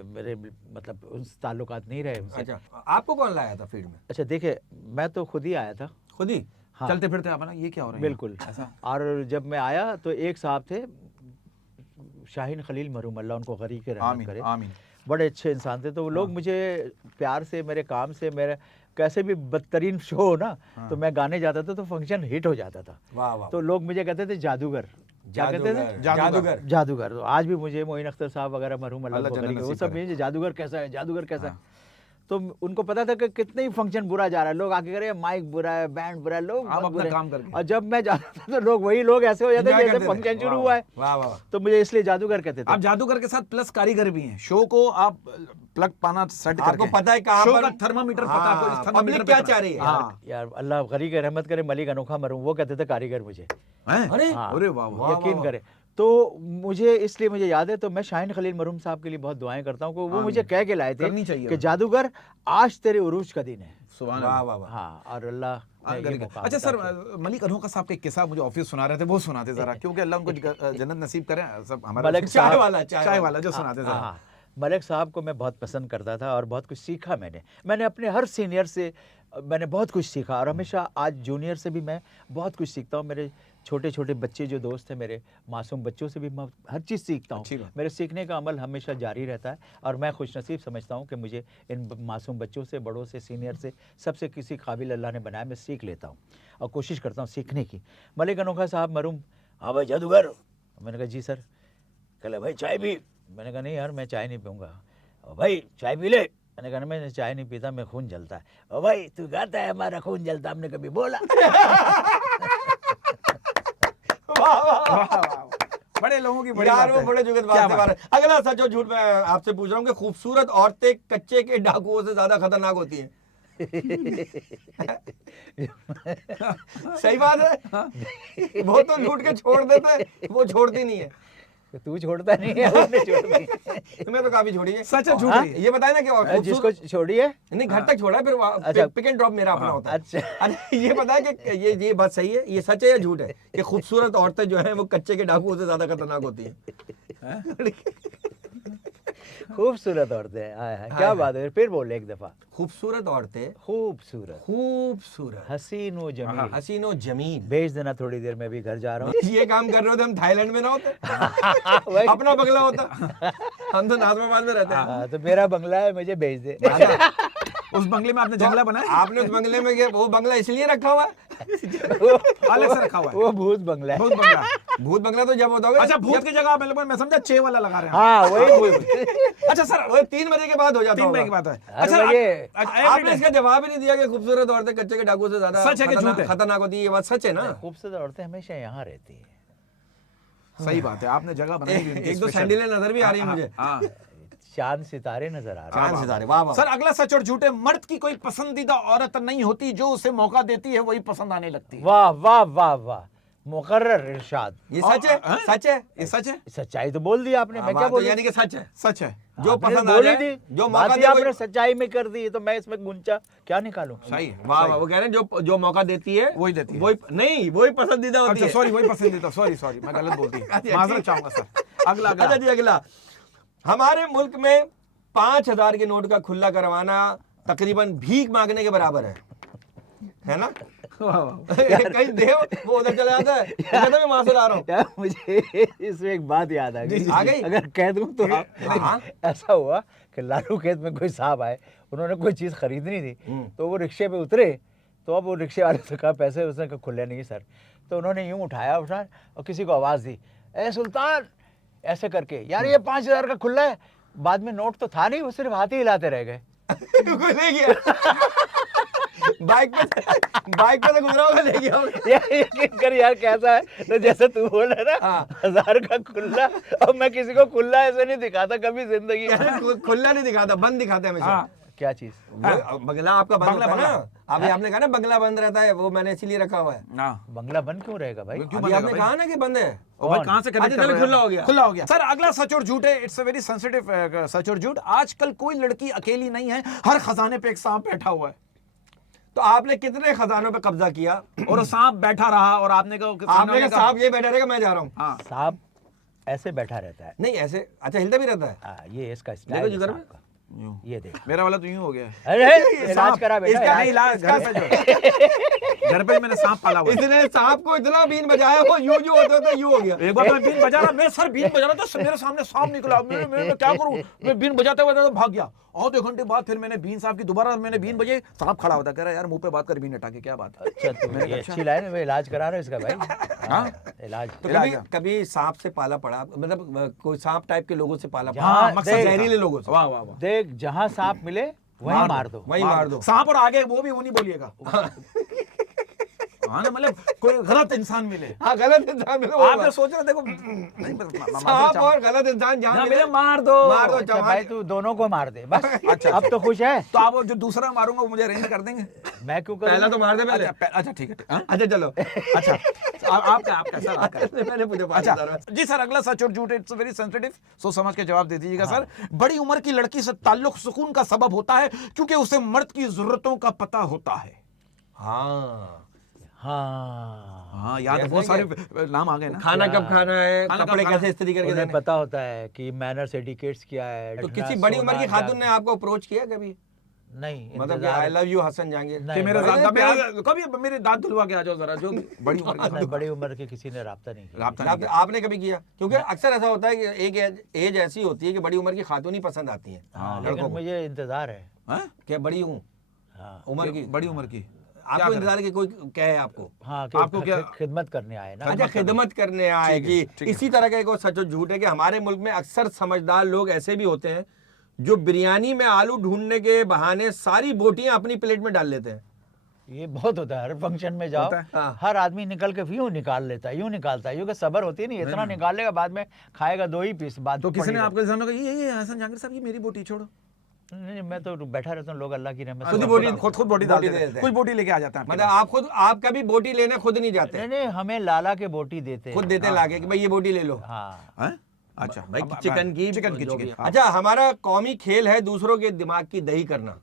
मेरे मतलब उस ताल्लुकात नहीं रहे उनसे। अच्छा आपको कौन लाया था फील्ड में? अच्छा देखिए, मैं तो खुद ही आया था। खुद ही? हाँ। चलते फिरते आप ना, ये क्या हो रहा है? बिल्कुल ऐसा। और जब मैं आया तो एक साहब थे शाहीन खलील मरहूम, अल्लाह उनको गरीब के रहमत आमीन करे, आमीन। बड़े अच्छे इंसान थे। तो वो लोग मुझे प्यार से मेरे काम से, मेरे कैसे भी बदतरीन शो हो ना, तो मैं गाने जाता था तो फंक्शन हिट हो जाता था। वाह वाह। तो लोग मुझे कहते थे जादूगर। क्या कहते थे? जादूगर। जादूगर। तो आज भी मुझे मोइन अख्तर साहब वगैरह मरहूम अल्लाह अल्लाह को जन्नत गरीब, वो नसीब सब करे। मुझे जादूगर कैसा है, जादूगर कैसा है। तो उनको पता था कि कितने ही फंक्शन बुरा जा रहा है, लोग आके कह रहे हैं माइक बुरा है, बैंड बुरा है, लोग आप बहुत अपना बुरे हैं। काम करके। और जब मैं जाता था तो लोग वही लोग ऐसे हो जाते Enjoy जैसे करते थे। फंक्शन शुरू वाह, हुआ है। वाह वाह। तो मुझे इसलिए जादूगर कहते थे। आप जादूगर के साथ प्लस कारीगर भी हैं, शो को आप प्लग पाना सेट करके, आपको पता है कहाँ शो पर का थर्मामीटर पता है आपको, इस हाँ, थर्मामीटर पब्लिक पे क्या करना। चाह रही है? हाँ। यार अल्लाह गरीब की रहमत करे, मलिक अनोखा मरूं, वो कहते थे कारीगर मुझे। हैं? अरे हाँ। अरे वाह वाह। यकीन करें। तो मुझे इसलिए मुझे याद है, तो मैं शाहीन खलील मरहूम साहब के लिए बहुत दुआएं करता हूँ कि वो मुझे कह के लाए थे करनी चाहिए कि जादूगर आज तेरे उरूज का दिन है। सुभान वाह अल्लाह। वाह वाह। हाँ, और अल्लाह ने ये मौका अच्छा अता सर, किया। मलिक अनोखा साहब का एक किस्सा मुझे ऑफिस सुना रहे थे, वो सुनाते जरा, क्योंकि अल्लाह उनको जन्नत नसीब करे। सब हमारा मलिक चाय साहब- वाला चाय वाला जो सुनाते हाँ, जरा। हाँ। मलिक साहब को मैं बहुत पसंद करता था और बहुत कुछ सीखा मैंने अपने हर सीनियर से मैंने बहुत कुछ सीखा, और हमेशा आज जूनियर से भी मैं बहुत कुछ सीखता हूँ। मेरे छोटे छोटे बच्चे जो दोस्त हैं, मेरे मासूम बच्चों से भी मैं हर चीज़ सीखता अच्छी हूँ। बात। मेरे सीखने का अमल हमेशा जारी रहता है, और मैं खुशनसीब समझता हूँ कि मुझे इन मासूम बच्चों से, बड़ों से, सीनियर से, सबसे किसी काबिल अल्लाह ने बनाया, मैं सीख लेता हूँ और कोशिश करता हूँ सीखने की। मलिक अनोखा साहब मरूम, हाँ भाई जादूगर। मैंने कहा जी सर। कहले भाई चाय पी। मैंने कहा नहीं यार मैं चाय नहीं पीऊँगा। भाई चाय पी ले। मैंने कहा मैं चाय नहीं पीता, मैं खून जलता है। ओ भाई तू गाता है हमारा खून जलता, हमने कभी बोला? वाह वाह। वाह, वाह। बड़े लोगों की बड़ी यार बात वो है। बड़े जुगत क्या बात है। बात? अगला सच और झूठ मैं आपसे पूछ रहा हूँ कि खूबसूरत औरतें कच्चे के डाकुओं से ज्यादा खतरनाक होती हैं। सही बात है। वो तो लूट के छोड़ देते हैं, वो छोड़ती नहीं है। तू छोड़ता नहीं है, उसने छोड़ दी। तुम्हें तो काफी छोड़ी है। सच है झूठ हाँ? है? ये बताए ना कि जिसको खूबसूरत छोड़ी है। नहीं घर तक छोड़ा है, फिर अच्छा। पिक एंड ड्रॉप मेरा अपना होता है। अच्छा। अरे ये बताया कि ये बात सही है, ये सच है या झूठ है कि खूबसूरत औरतें जो हैं वो कच्चे के डाकुओं से ज्यादा खतरनाक होती हैं? खूबसूरत औरतें हैं, हाय हाय क्या बात है, फिर बोले एक दफा। खूबसूरत औरतें, खूबसूरत, खूबसूरत, हसीन व जमील। हसीन व जमील। भेज देना थोड़ी देर में भी घर जा रहा हूँ। ये काम कर रहे होते हम थाईलैंड में ना होते, वही। अपना बंगला होता, हम तो नाजमाबाद में रहते हैं। हाँ, तो मेरा बंगला है, मुझे भेज दे। उस बंगले में आपने जंगला बनाया? आपने उस बंगले में वो बंगला इसलिए रखा हुआ है, अलग से रखा हुआ है? वो भूत बंगला है। भूत बंगला। भूत बंगला तो जब होता होगा। अच्छा, भूत की जगह मतलब मैं समझा चे वाला लगा रहे हैं। हाँ वही। अच्छा सर, वो 3 बजे के बाद हो जाता 3 बजे होगा। की बात है। अरे अच्छा ये आपने इसका जवाब ही नहीं दिया कि खूबसूरत औरतें कच्चे के डाकू से ज्यादा सच है कि झूठ है? खतरनाक होती है। ये बात सच है ना? खूबसूरत औरतें हमेशा यहाँ रहती है। सही बात है, आपने जगह बनाई हुई उनकी एक दो स्पेशल। सैंडलें नजर भी आ रही है मुझे। हाँ। चांद सितारे नजर आ रहे चांद सितारे, वाह वाह। सर अगला सच और झूठे, मर्द की कोई पसंदीदा औरत नहीं होती, जो उसे मौका देती है वही पसंद आने लगती हैं। है। वाह वाह वाह वाह, मुकर्रर इरशाद। ये सच है? हाँ? सच है? ये सच है? सच्चाई तो बोल दी आपने, मैं क्या तो बोलूं? यानी कि सच है। सच है। जो आपने पसंद आ बोल ही जाए, दी, जो बात मौका ही दे आपने कोई- सच्चाई में कर दी, तो मैं इसमें गुंचा क्या निकालूं? सही है। वाह वाह, वो कह रहे हैं जो मौका देती है वही देती है। वही नहीं, वही पसंदीदा होती अच्छा है। सॉरी, वही पसंदीदा, सॉरी मैं गलत बोल दी, अच्छा, माजरत ठीक। चाहूंगा सर। अगला अच्छा अगला जी, अगला। हमारे मुल्क में 5,000 के नोट का खुला करवाना तकरीबन भीख मांगने के बराबर है ना? वाह, वाह। कहीं देव वो उधर चला जाता है, कहता मैं वहां से ला रहा हूँ। यार मुझे इसमें एक बात याद आ जी, जी, गई। आ गई? अगर कह दूं तो हाँ। ऐसा हुआ कि लालू खेत में कोई साहब आए, उन्होंने कोई चीज़ खरीदनी थी, तो वो रिक्शे पे उतरे, तो अब वो रिक्शे वाले से कहा पैसे, उसने कहा खुले नहीं सर। तो उन्होंने यूं उठाया और किसी को आवाज़ दी, ए सुल्तान, ऐसे करके, यार ये 5,000 का खुला है। बाद में नोट तो था नहीं, वो सिर्फ हाथ ही हिलाते रह गए। कोई ले गया बाइक पे से गुजरा होगा, ले गया होगा। यार यकीन कर यार, कैसा है तो जैसे तू बोल रहा है ना, हाँ। 1,000 का खुला, और मैं किसी को खुला ऐसे नहीं दिखाता कभी जिंदगी में। खुला नहीं दिखाता, बंद दिखाते हैं हमेशा। हाँ। क्या चीज? बंगला आपका बंद बंगला, होता है ना? अभी आपने कहा ना बंगला बंद रहता है, वो मैंने इसीलिए रखा हुआ है। हाँ। बंगला बंद क्यों रहेगा भाई? क्यों अभी बंद आपने है कहा ना कि बंद है। ओ भाई, कहाँ से कनेक्ट अच्छा, कर चलो, रहे हैं? खुला हो गया। खुला हो गया। सर अगला सच और झूठ है, इट्स अ वेरी सेंसिटिव सच और झूठ। आजकल कोई लड़की अकेली नहीं है, हर खजाने पे एक सांप बैठा हुआ है। तो आपने कितने खजानों पे कब्जा किया? और वो सांप बैठा रहा और आपने कहा आपने कहा साहब ये बैठा रहेगा, मैं जा रहा हूँ। हाँ। सांप ऐसे बैठा रहता है। नहीं ऐसे, अच्छा हिलता भी रहता है। हाँ, ये इसका देखो स्टाइल है जिगर सांप में। का। यूं। ये देख, मेरा वाला तो यूं हो गया है। अरे इलाज सांप, करा बेटा, इसका नहीं इलाज घर पे जो घर पे ही मैंने सांप पाला हुआ है। इसने सांप को इतना बीन बजाया, वो यूं यूं होते होते यूं हो गया। एक बार मैं बीन बजा रहा, मैं सर बीन बजा रहा था, मेरे सामने सांप निकला, मैं क्या करूं, मैं बीन बजाते हुए भाग गया। और 2 घंटे बाद फिर मैंने बीन साहब की दोबारा मैंने बीन बजे, सांप खड़ा होता, कह रहा यार मुंह पे बात कर बीन हटा के, क्या बात है? अच्छा तो ये अच्छी लाइन है, मैं इलाज करा रहा हूँ इसका भाई। हाँ? इलाज। तो इलाज कभी है। कभी सांप से पाला पड़ा, मतलब कोई सांप टाइप के लोगों से पाला पड़ा? हाँ, मकसद देख, जहरीले लोगों से। वाह वाह वाह। देख जहाँ सांप मिले वहीं मार दो। वही मार दो। सांप और आगे वो भी वो नहीं बोलिएगा। हाँ ना, मतलब कोई गलत इंसान मिले, हाँ, गलत इंसान मिले, वो आप बात। सोच रहे देखो नहीं सांप और गलत इंसान जहाँ मिले, मिले मार दो, मार दो। अच्छा भाई तू दोनों को मार दे बस। अच्छा, अब तो खुश है। तो आप वो जो दूसरा मारूंगा वो मुझे अरेंज कर देंगे? मैं क्यों करूँ? पहला तो मार दे पहले। अच्छा ठीक है। हाँ? अच्छा चलो। अच्छा आपका सर आपका। मैंने पूछा अच्छा 5,000। जी सर, अगला सच और झूठ, इट्स वेरी सेंसिटिव, सोच समझ के जवाब दे दीजिएगा सर। बड़ी उम्र की लड़की से ताल्लुक सुकून का सबब होता है, क्योंकि उसे मर्द की जरूरतों का पता होता है। हाँ, हाँ याद है, बहुत सारे नाम आ गए ना। खाना कब खाना है, खाना कब कपड़े खाना कैसे इस्त्री करके उन्हें देने। पता होता है कि मैनर्स एटिकेट्स क्या है। तो किसी बैठना, बड़ी उम्र की सोना, खातून ने आपको अप्रोच किया कभी? नहीं, मतलब कि इंतजार I love you Hasan Jahangir? नहीं, कि मेरे बड़ी- दांत कभी मेरे दांत धुलवा के आ जाओ जरा, जो बड़ी उम्र की नहीं, बड़ी उम्र के किसी ने राब्ता नहीं किया। राब्ता नहीं आपने कभी किया? क्योंकि अक्सर ऐसा होता है कि एक एज ऐसी होती है कि बड़ी उम्र की खातून ही पसंद आती है हाँ, लड़कों लेकिन को। मुझे इंतजार है। हाँ? क्या बड़ी हूँ हाँ उम्र की? बड़ी उम्र की आपको इंतजार की कोई कहे आपको? हाँ, आपको क्या- खिदमत करने आए ना। अच्छा, खिदमत करने आए कि ठीक है। इसी तरह का एक और सच और झूठ है कि हमारे मुल्क में अक्सर समझदार लोग ऐसे भी होते हैं जो बिरयानी में आलू ढूंढने के बहाने सारी बोटियां अपनी प्लेट में डाल लेते हैं। ये बहुत होता है, हर फंक्शन में जाओ, होता है? हाँ। हर आदमी निकल के यूं निकाल लेता है, यूं निकालता है, यूं कि सबर होती है नहीं, इतना निकालेगा, बाद में खाएगा 2 ही पीस, बाद तो किसी ने पड़ी आपके सामने कहा ये हसन जहांगीर साहब, ये मेरी बोटी छोड़ो। नहीं, मैं तो बैठा रहता हूँ, लोग अल्लाह की रहमत खुद ही से- बोटी- खुद बोटी डाल बोटी देते दे हैं, देते हैं। कुछ बोटी लेके आ जाता है आपके मतलब आप कभी बोटी लेने खुद नहीं जाते, नहीं नहीं, हमें लाला के बोटी देते खुद हैं। देते लाके कि भाई ये बोटी ले लो। हाँ, पास। हैं? अच्छा भाई अब- चिकन की चिकन की हाँ। अच्छा, हमारा कौमी खेल है दूसरों के दिमाग की दही करना।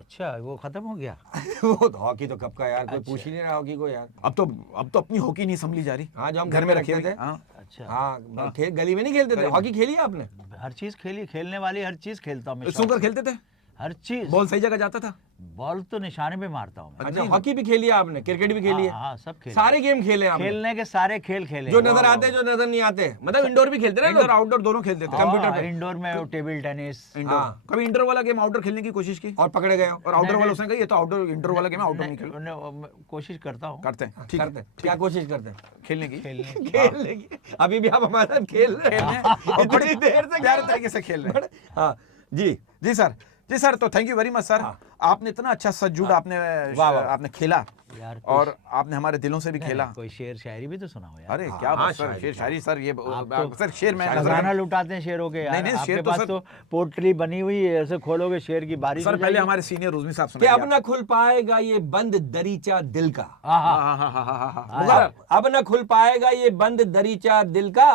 अच्छा वो खत्म हो गया। वो तो हॉकी तो कब का यार, कोई पूछ ही नहीं रहा हॉकी को यार। अब तो अपनी हॉकी नहीं संभली जा रही। हाँ, जो हम घर में रखे रखते थे। थे। हाँ। अच्छा हाँ गली में नहीं खेलते थे? हॉकी खेली है आपने? हर चीज खेली, खेलने वाली हर चीज खेलता हूँ मैं, शौक स्नूकर से। खेलते थे? हर चीज। बॉल सही जगह जाता था? बॉल तो निशाने पे मारता हूँ मैं। अच्छा, हॉकी भी खेली है आपने, क्रिकेट भी खेली है? हाँ सब खेल, सारे गेम खेले हैं आपने? खेलने के सारे खेल खेले। जो नजर आते जो नजर नहीं आते, मतलब इंडोर भी खेलते रहे? इंडोर आउटडोर दोनों खेलते थे? कंप्यूटर पे? इंडोर में टेबल टेनिस। इंडोर कभी इंडोर वाला गेम आउटडोर खेलने की कोशिश की? और पकड़े गए हो? और आउटडोर वाला उसने कहा ये तो आउटडोर इंडोर वाला गेम आउटडोर नहीं खेल। कोशिश करता हूँ, करते हैं, ठीक करते है। हैं। क्या कोशिश करते हैं? खेलने की? खेलने की। अभी भी आप हमारे साथ खेल रहे हैं और बड़ी देर से प्यारे तरीके से खेल रहे हैं। हाँ जी जी सर, जी सर, तो thank you very much sir. आपने इतना अच्छा सज्जूड आपने आपने खेला यार, और आपने हमारे दिलों से भी खेला। कोई शेर शायरी भी तो सुनाओ यार। अरे क्या बात सर, शेर शायरी सर, ये सर शेर मैं खजाना लुटाते हैं शेरों के यार। नहीं, आपके शेर तो पास सर- तो पोट्री बनी हुई है, ऐसे खोलोगे शेर की बारिश सर हो पहले जाएगी। हमारे सीनियर उज़्मी साहब कि सुनाइए अब न खुल पाएगा ये बंद दरीचा दिल का। आहा, हाँ। अब न खुल पाएगा ये बंद दरीचा दिल का,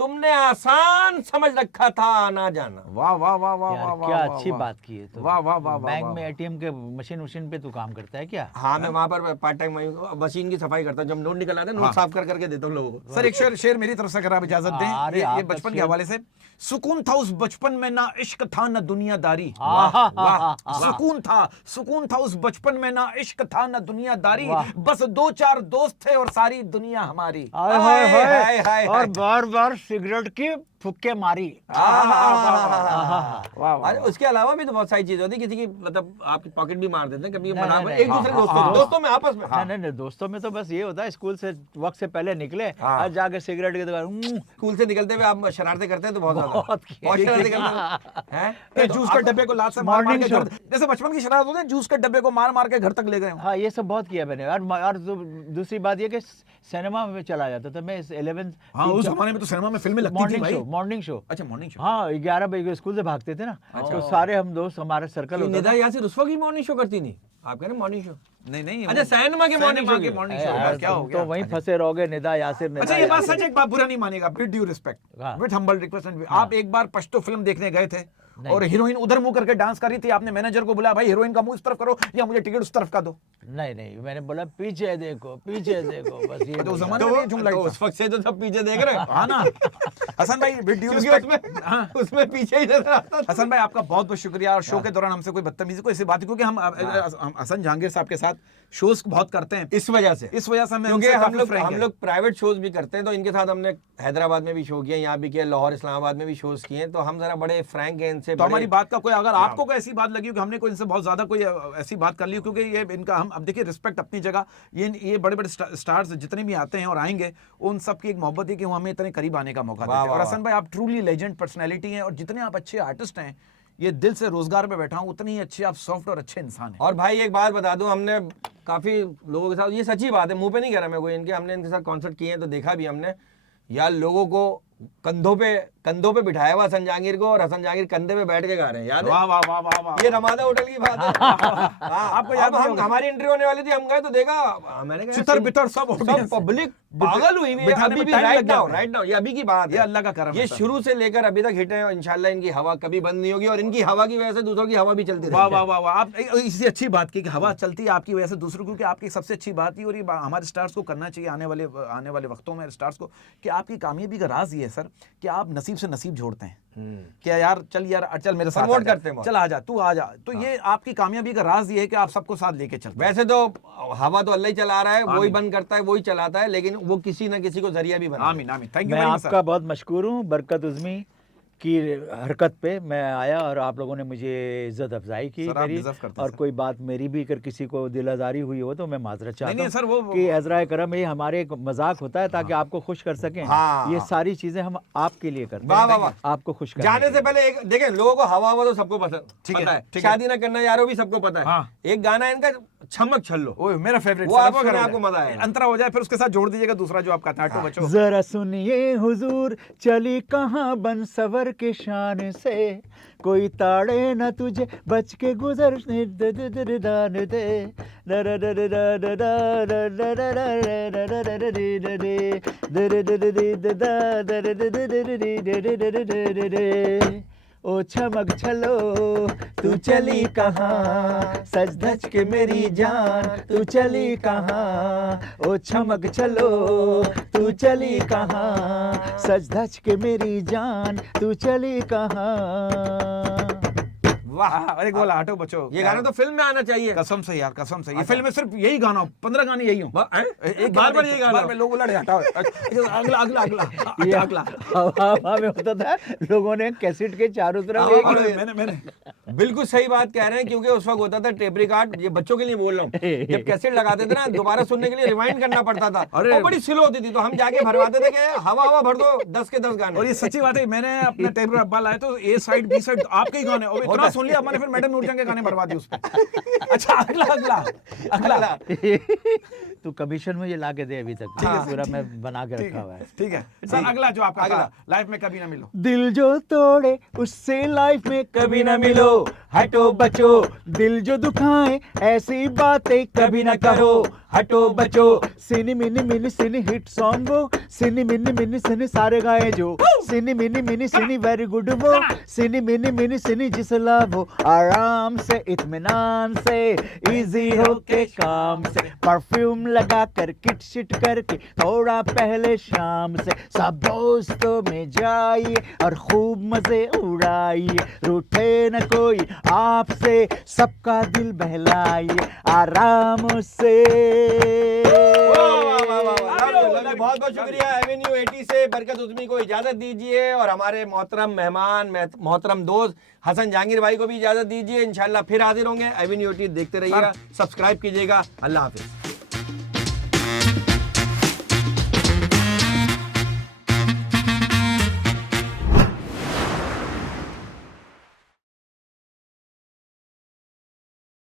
तुमने आसान समझ रखा था आना जाना। वाह वाह वाह वाह यार वाह वाह क्या वाह, अच्छी वाह। बात की है। तो वाह वाह वाह वाह बैंक वाह, में वाह। एटीएम के मशीन पे तू काम करता है क्या? हाँ मैं वहाँ पर पार्ट टाइम मशीन की सफाई करता हूँ, जब नोट निकल आते हैं नोट साफ कर करके देता हूँ लोगों को। सर एक शेर मेरी तरफ से अगर आप इजाजत दें, अरे ये आपका बचपन के शेर- हवाले से। सुकून था उस बचपन में, ना इश्क था ना दुनियादारी। वाह, सुकून था उस बचपन में, ना इश्क था ना दुनियादारी। वाह। बस दो चार दोस्त थे और सारी दुनिया हमारी। हाय हाय, हाय हाय, हाय हाय, और हाय। बार बार सिगरेट की फुक्के मारी। वाह अरे उसके अलावा भी तो बहुत सारी चीज होती है, किसी की मतलब आपकी पॉकेट भी मार देते हैं कभी, नहीं, मना नहीं, एक दूसरे दोस्तों में आपस में। नहीं दोस्तों में तो बस ये होता है, स्कूल से वक्त से पहले निकले हाँ। आज जाके सिगरेट की दुकान स्कूल से निकलते हुए आप शरारतें करते हैं तो बहुत ज्यादा बहुत किया। बहुत शरारतें करते हैं ये जूस के डब्बे को लात से मार मार मॉर्निंग के शो। घर, जैसे बचपन की शरारत होती है, जूस के डब्बे को मार मार के घर तक ले गए हो। हाँ ये सब बहुत किया मैंने। और दूसरी बात ये कि सिनेमा में चला जाता था मैं 11th। हाँ उस जमाने में तो सिनेमा में फिल्में लगती थी भाई। Morning show. अच्छा मॉर्निंग शो। हाँ 11 बजे स्कूल से भागते थे ना, तो सारे हम दोस्त हमारे सर्कल होता निदा था। यासिर उस वक्त ही मॉर्निंग शो करती नहीं, आप कह रहे मॉर्निंग शो? नहीं नहीं अच्छा सिनेमा के मॉर्निंग शो मॉर्निंग शो यार, क्या हो तुम गया? तो वहीं फंसे रहोगे, निदा यासिर निदा अच्छा ये बात यासिर। सच, एक बात बुरा नहीं मानेगा, विद ड्यू रिस्पेक्ट, हाँ। विद हम्बल रिक्वेस्ट, आप एक बार पश्तो फिल्म देखने गए थे और हीरोइन उधर मुंह करके डांस कर रही थी, आपने मैनेजर को बुलाया, भाई हीरोइन का मुंह इस तरफ करो या मुझे टिकट उस तरफ का दो। नहीं मैंने बोला पीछे देखो पीछे देखो, बस ये तो बोला। उस जमाने में ये जुमला तो ही था। उस वक्त से तो सब पीछे देख रहे हैं। हाँ ना हसन भाई, विद ड्यू क्योंकि रिस्पेक्ट, उसमें पीछे ही नजर आता था। हसन भाई आपका बहुत बहुत शुक्रिया। और शो के दौरान हमसे कोई बदतमीजी को ऐसी बात, क्योंकि हम हसन जहांगीर साहब के साथ शोज बहुत करते हैं, इस वजह से हमें क्योंकि उनसे हम काफी लोग frank है। प्राइवेट शोज भी करते हैं, तो इनके साथ हमने हैदराबाद में भी शो किया, यहाँ भी किया, लाहौर इस्लामाबाद में भी शोज किए हैं, तो हम जरा बड़े फ्रैंक हैं इनसे। तो हमारी बात का कोई, अगर आपको कोई ऐसी बात लगी हो कि हमने कोई इनसे बहुत ज्यादा कोई ऐसी बात कर ली, क्योंकि ये इनका, हम अब देखिए रिस्पेक्ट अपनी जगह, ये बड़े बड़े स्टार्स जितने भी आते हैं और आएंगे, उन सब की एक मोहब्बत है कि वो हमें इतने करीब आने का मौका देते हैं। और हसन भाई आप ट्रूली लेजेंड पर्सनैलिटी हैं, और जितने आप अच्छे आर्टिस्ट हैं, ये दिल से रोजगार पे बैठा हूं, उतनी ही अच्छे आप सॉफ्ट और अच्छे इंसान हैं। और भाई एक बात बता दूं, हमने काफी लोगों के साथ, ये सच्ची बात है, मुंह पे नहीं कह रहा मैं कोई, हमने इनके साथ कॉन्सर्ट किए हैं तो देखा भी हमने यार, लोगों को कंधों पे बिठाया हुआ हसन जहांगीर को, और हसन जहांगीर कंधे पे बैठ के गा रहे हैं, याद है? वाह वाह वाह वाह वाह। ये रमादा होटल की बात है। हाँ, आपको याद नहीं होगा? हमारी इंटरव्यू होने वाली थी, हम गए तो देखा, मैंने कहा चितर बितर सब audience है। पब्लिक पागल हुई हुई है, बिठाने अभी में भी time राइट लग गया नाउ, है। राइट नाउ, ये अभी की बात ये है, अल्लाह का करम ये है सर। शुरू से लेकर अभी तक हिट है, और इंशाल्लाह इनकी हवा कभी बंद नहीं होगी, और इनकी हवा की वजह से दूसरों की हवा भी चलती वाह रहेगी। वाह वाह वाह। आप इसी अच्छी बात की कि हवा चलती है आपकी वजह से दूसरों, क्योंकि आपकी सबसे अच्छी बात ही, और ये हमारे स्टार्स को करना चाहिए आने वाले वक्तों में स्टार्स को, कि आपकी कामयाबी का राज ये है सर कि आप नसीब से नसीब जोड़ते हैं। क्या यार चल मेरे साथ Promote आ जा, करते हैं बहुत। चल आ जा, तू आ जा। तो ये आपकी कामयाबी का राज ये है कि आप सबको साथ लेके चलते हैं। वैसे तो हवा तो अल्लाह ही चला रहा है, वही बंद करता है, वही चलाता है, लेकिन वो किसी ना किसी को जरिया भी बना। आमीन आमीन। थैंक यू मैं वेरी मच आपका बहुत मशकूर हूँ। बरकत उज़्मी की हरकत पे मैं आया और आप लोगों ने मुझे इज्जत अफजाई की सर, आप मेरी, deserve करते हैं, और सर। कोई बात मेरी भी अगर किसी को दिल आज़ारी हुई हो तो मैं माजरत चाहता नहीं, हूँ सर, वो- कि एज़राए करम, ये हमारे एक मजाक होता है ताकि आपको खुश कर सकें। हाँ, ये हाँ। सारी चीजें हम आपके लिए करते वाह, हैं, वाह, वाह। आपको खुश करने जाने के से लिए। पहले एक देखें, लोगों को हवा हवा तो सबको पसंद ठीक है, पता है, ठीक है। शादी ना करना यारो भी सबको पता है। हाँ। एक गाना है इनका, छमक छल्लो, ओए मेरा फेवरेट, वो आप सुने, आपको मजा आएगा। अंतरा हो जाए, फिर उसके साथ जोड़ दीजिएगा दूसरा जो आपका था, हटो बचो। जरा सुनिए हुजूर, चली कहाँ बन सवर के शान से, कोई ताड़े न तुझे, बच के गुजर दान दे, ओ चमक चलो तू चली कहाँ, सज धज के मेरी जान तू चली कहाँ, ओ चमक चलो तू चली कहाँ, सज धज के मेरी जान तू चली कहाँ। वाह, अरे बोला हटो बचो, ये गाना तो फिल्म में आना चाहिए। कसम से यार, कसम से। ये फिल्म में सिर्फ यही गाना हो, 15 गाने यही हो, एक बार ये गाना बार लोग लड़े हटाओ, अगला अगला अगला ये अगला। हवा में होता था, लोगों ने कैसेट के चारों तरफ एक अरे मैंने बिल्कुल सही बात कह रहे हैं, क्योंकि उस वक्त होता था टेप रिकॉर्ड, ये बच्चों के लिए बोल रहा हूँ, जब कैसेट लगाते थे ना दोबारा सुनने के लिए रिवाइंड करना पड़ता था, अरे और बड़ी स्लो होती थी, तो हम जाके भरवाते थे कि हवा हवा भर दो 10 के 10 गाने। और ये सच्ची बात है, मैंने अपने टेप पर अब्बा लाए तो ए साइड बी साइड आपके ही गाने, और इतना सुन लिया मैंने, फिर मैडम नूरजहां के गाने भरवा दिए उस पे। अच्छा अगला अगला अगला तू कमीशन मुझे ला के दे, अभी तक पूरा मैं बना के रखा हुआ है। ठीक है सर, अगला जो आपका अगला। लाइफ में कभी ना मिलो। दिल जो तोड़े उससे लाइफ में कभी ना मिलो, हटो बचो, दिल जो दुखाए ऐसी बातें कभी ना करो, हटो बचो, सिनी मिनी मिनी सिनी हिट सॉन्ग वो, सिनी मिनी मिनी सिनी सारे गाए जो, सिनी मिनी मिनी सिनी वेरी गुड वो, सिनी मिनी मिनी सिनी जिसला वो, आराम से इत्मीनान से इजी होके काम से, परफ्यूम लगा कर किट शिट करके थोड़ा पहले शाम से, सब दोस्तों में जाइए और खूब मजे उड़ाइए, रूठे न कोई आपसे, सबका दिल बहलाइए आराम से। बहुत बहुत शुक्रिया एवेन्यू 80 से बरकत उज़्मी को इजाजत दीजिए, और हमारे मोहतरम मेहमान मोहतरम दोस्त हसन जहांगीर भाई को भी इजाजत दीजिए। इंशाल्लाह फिर हाजिर होंगे। एवेन्यू 80 देखते रहिएगा, सब्सक्राइब कीजिएगा। अल्लाह हाफिज।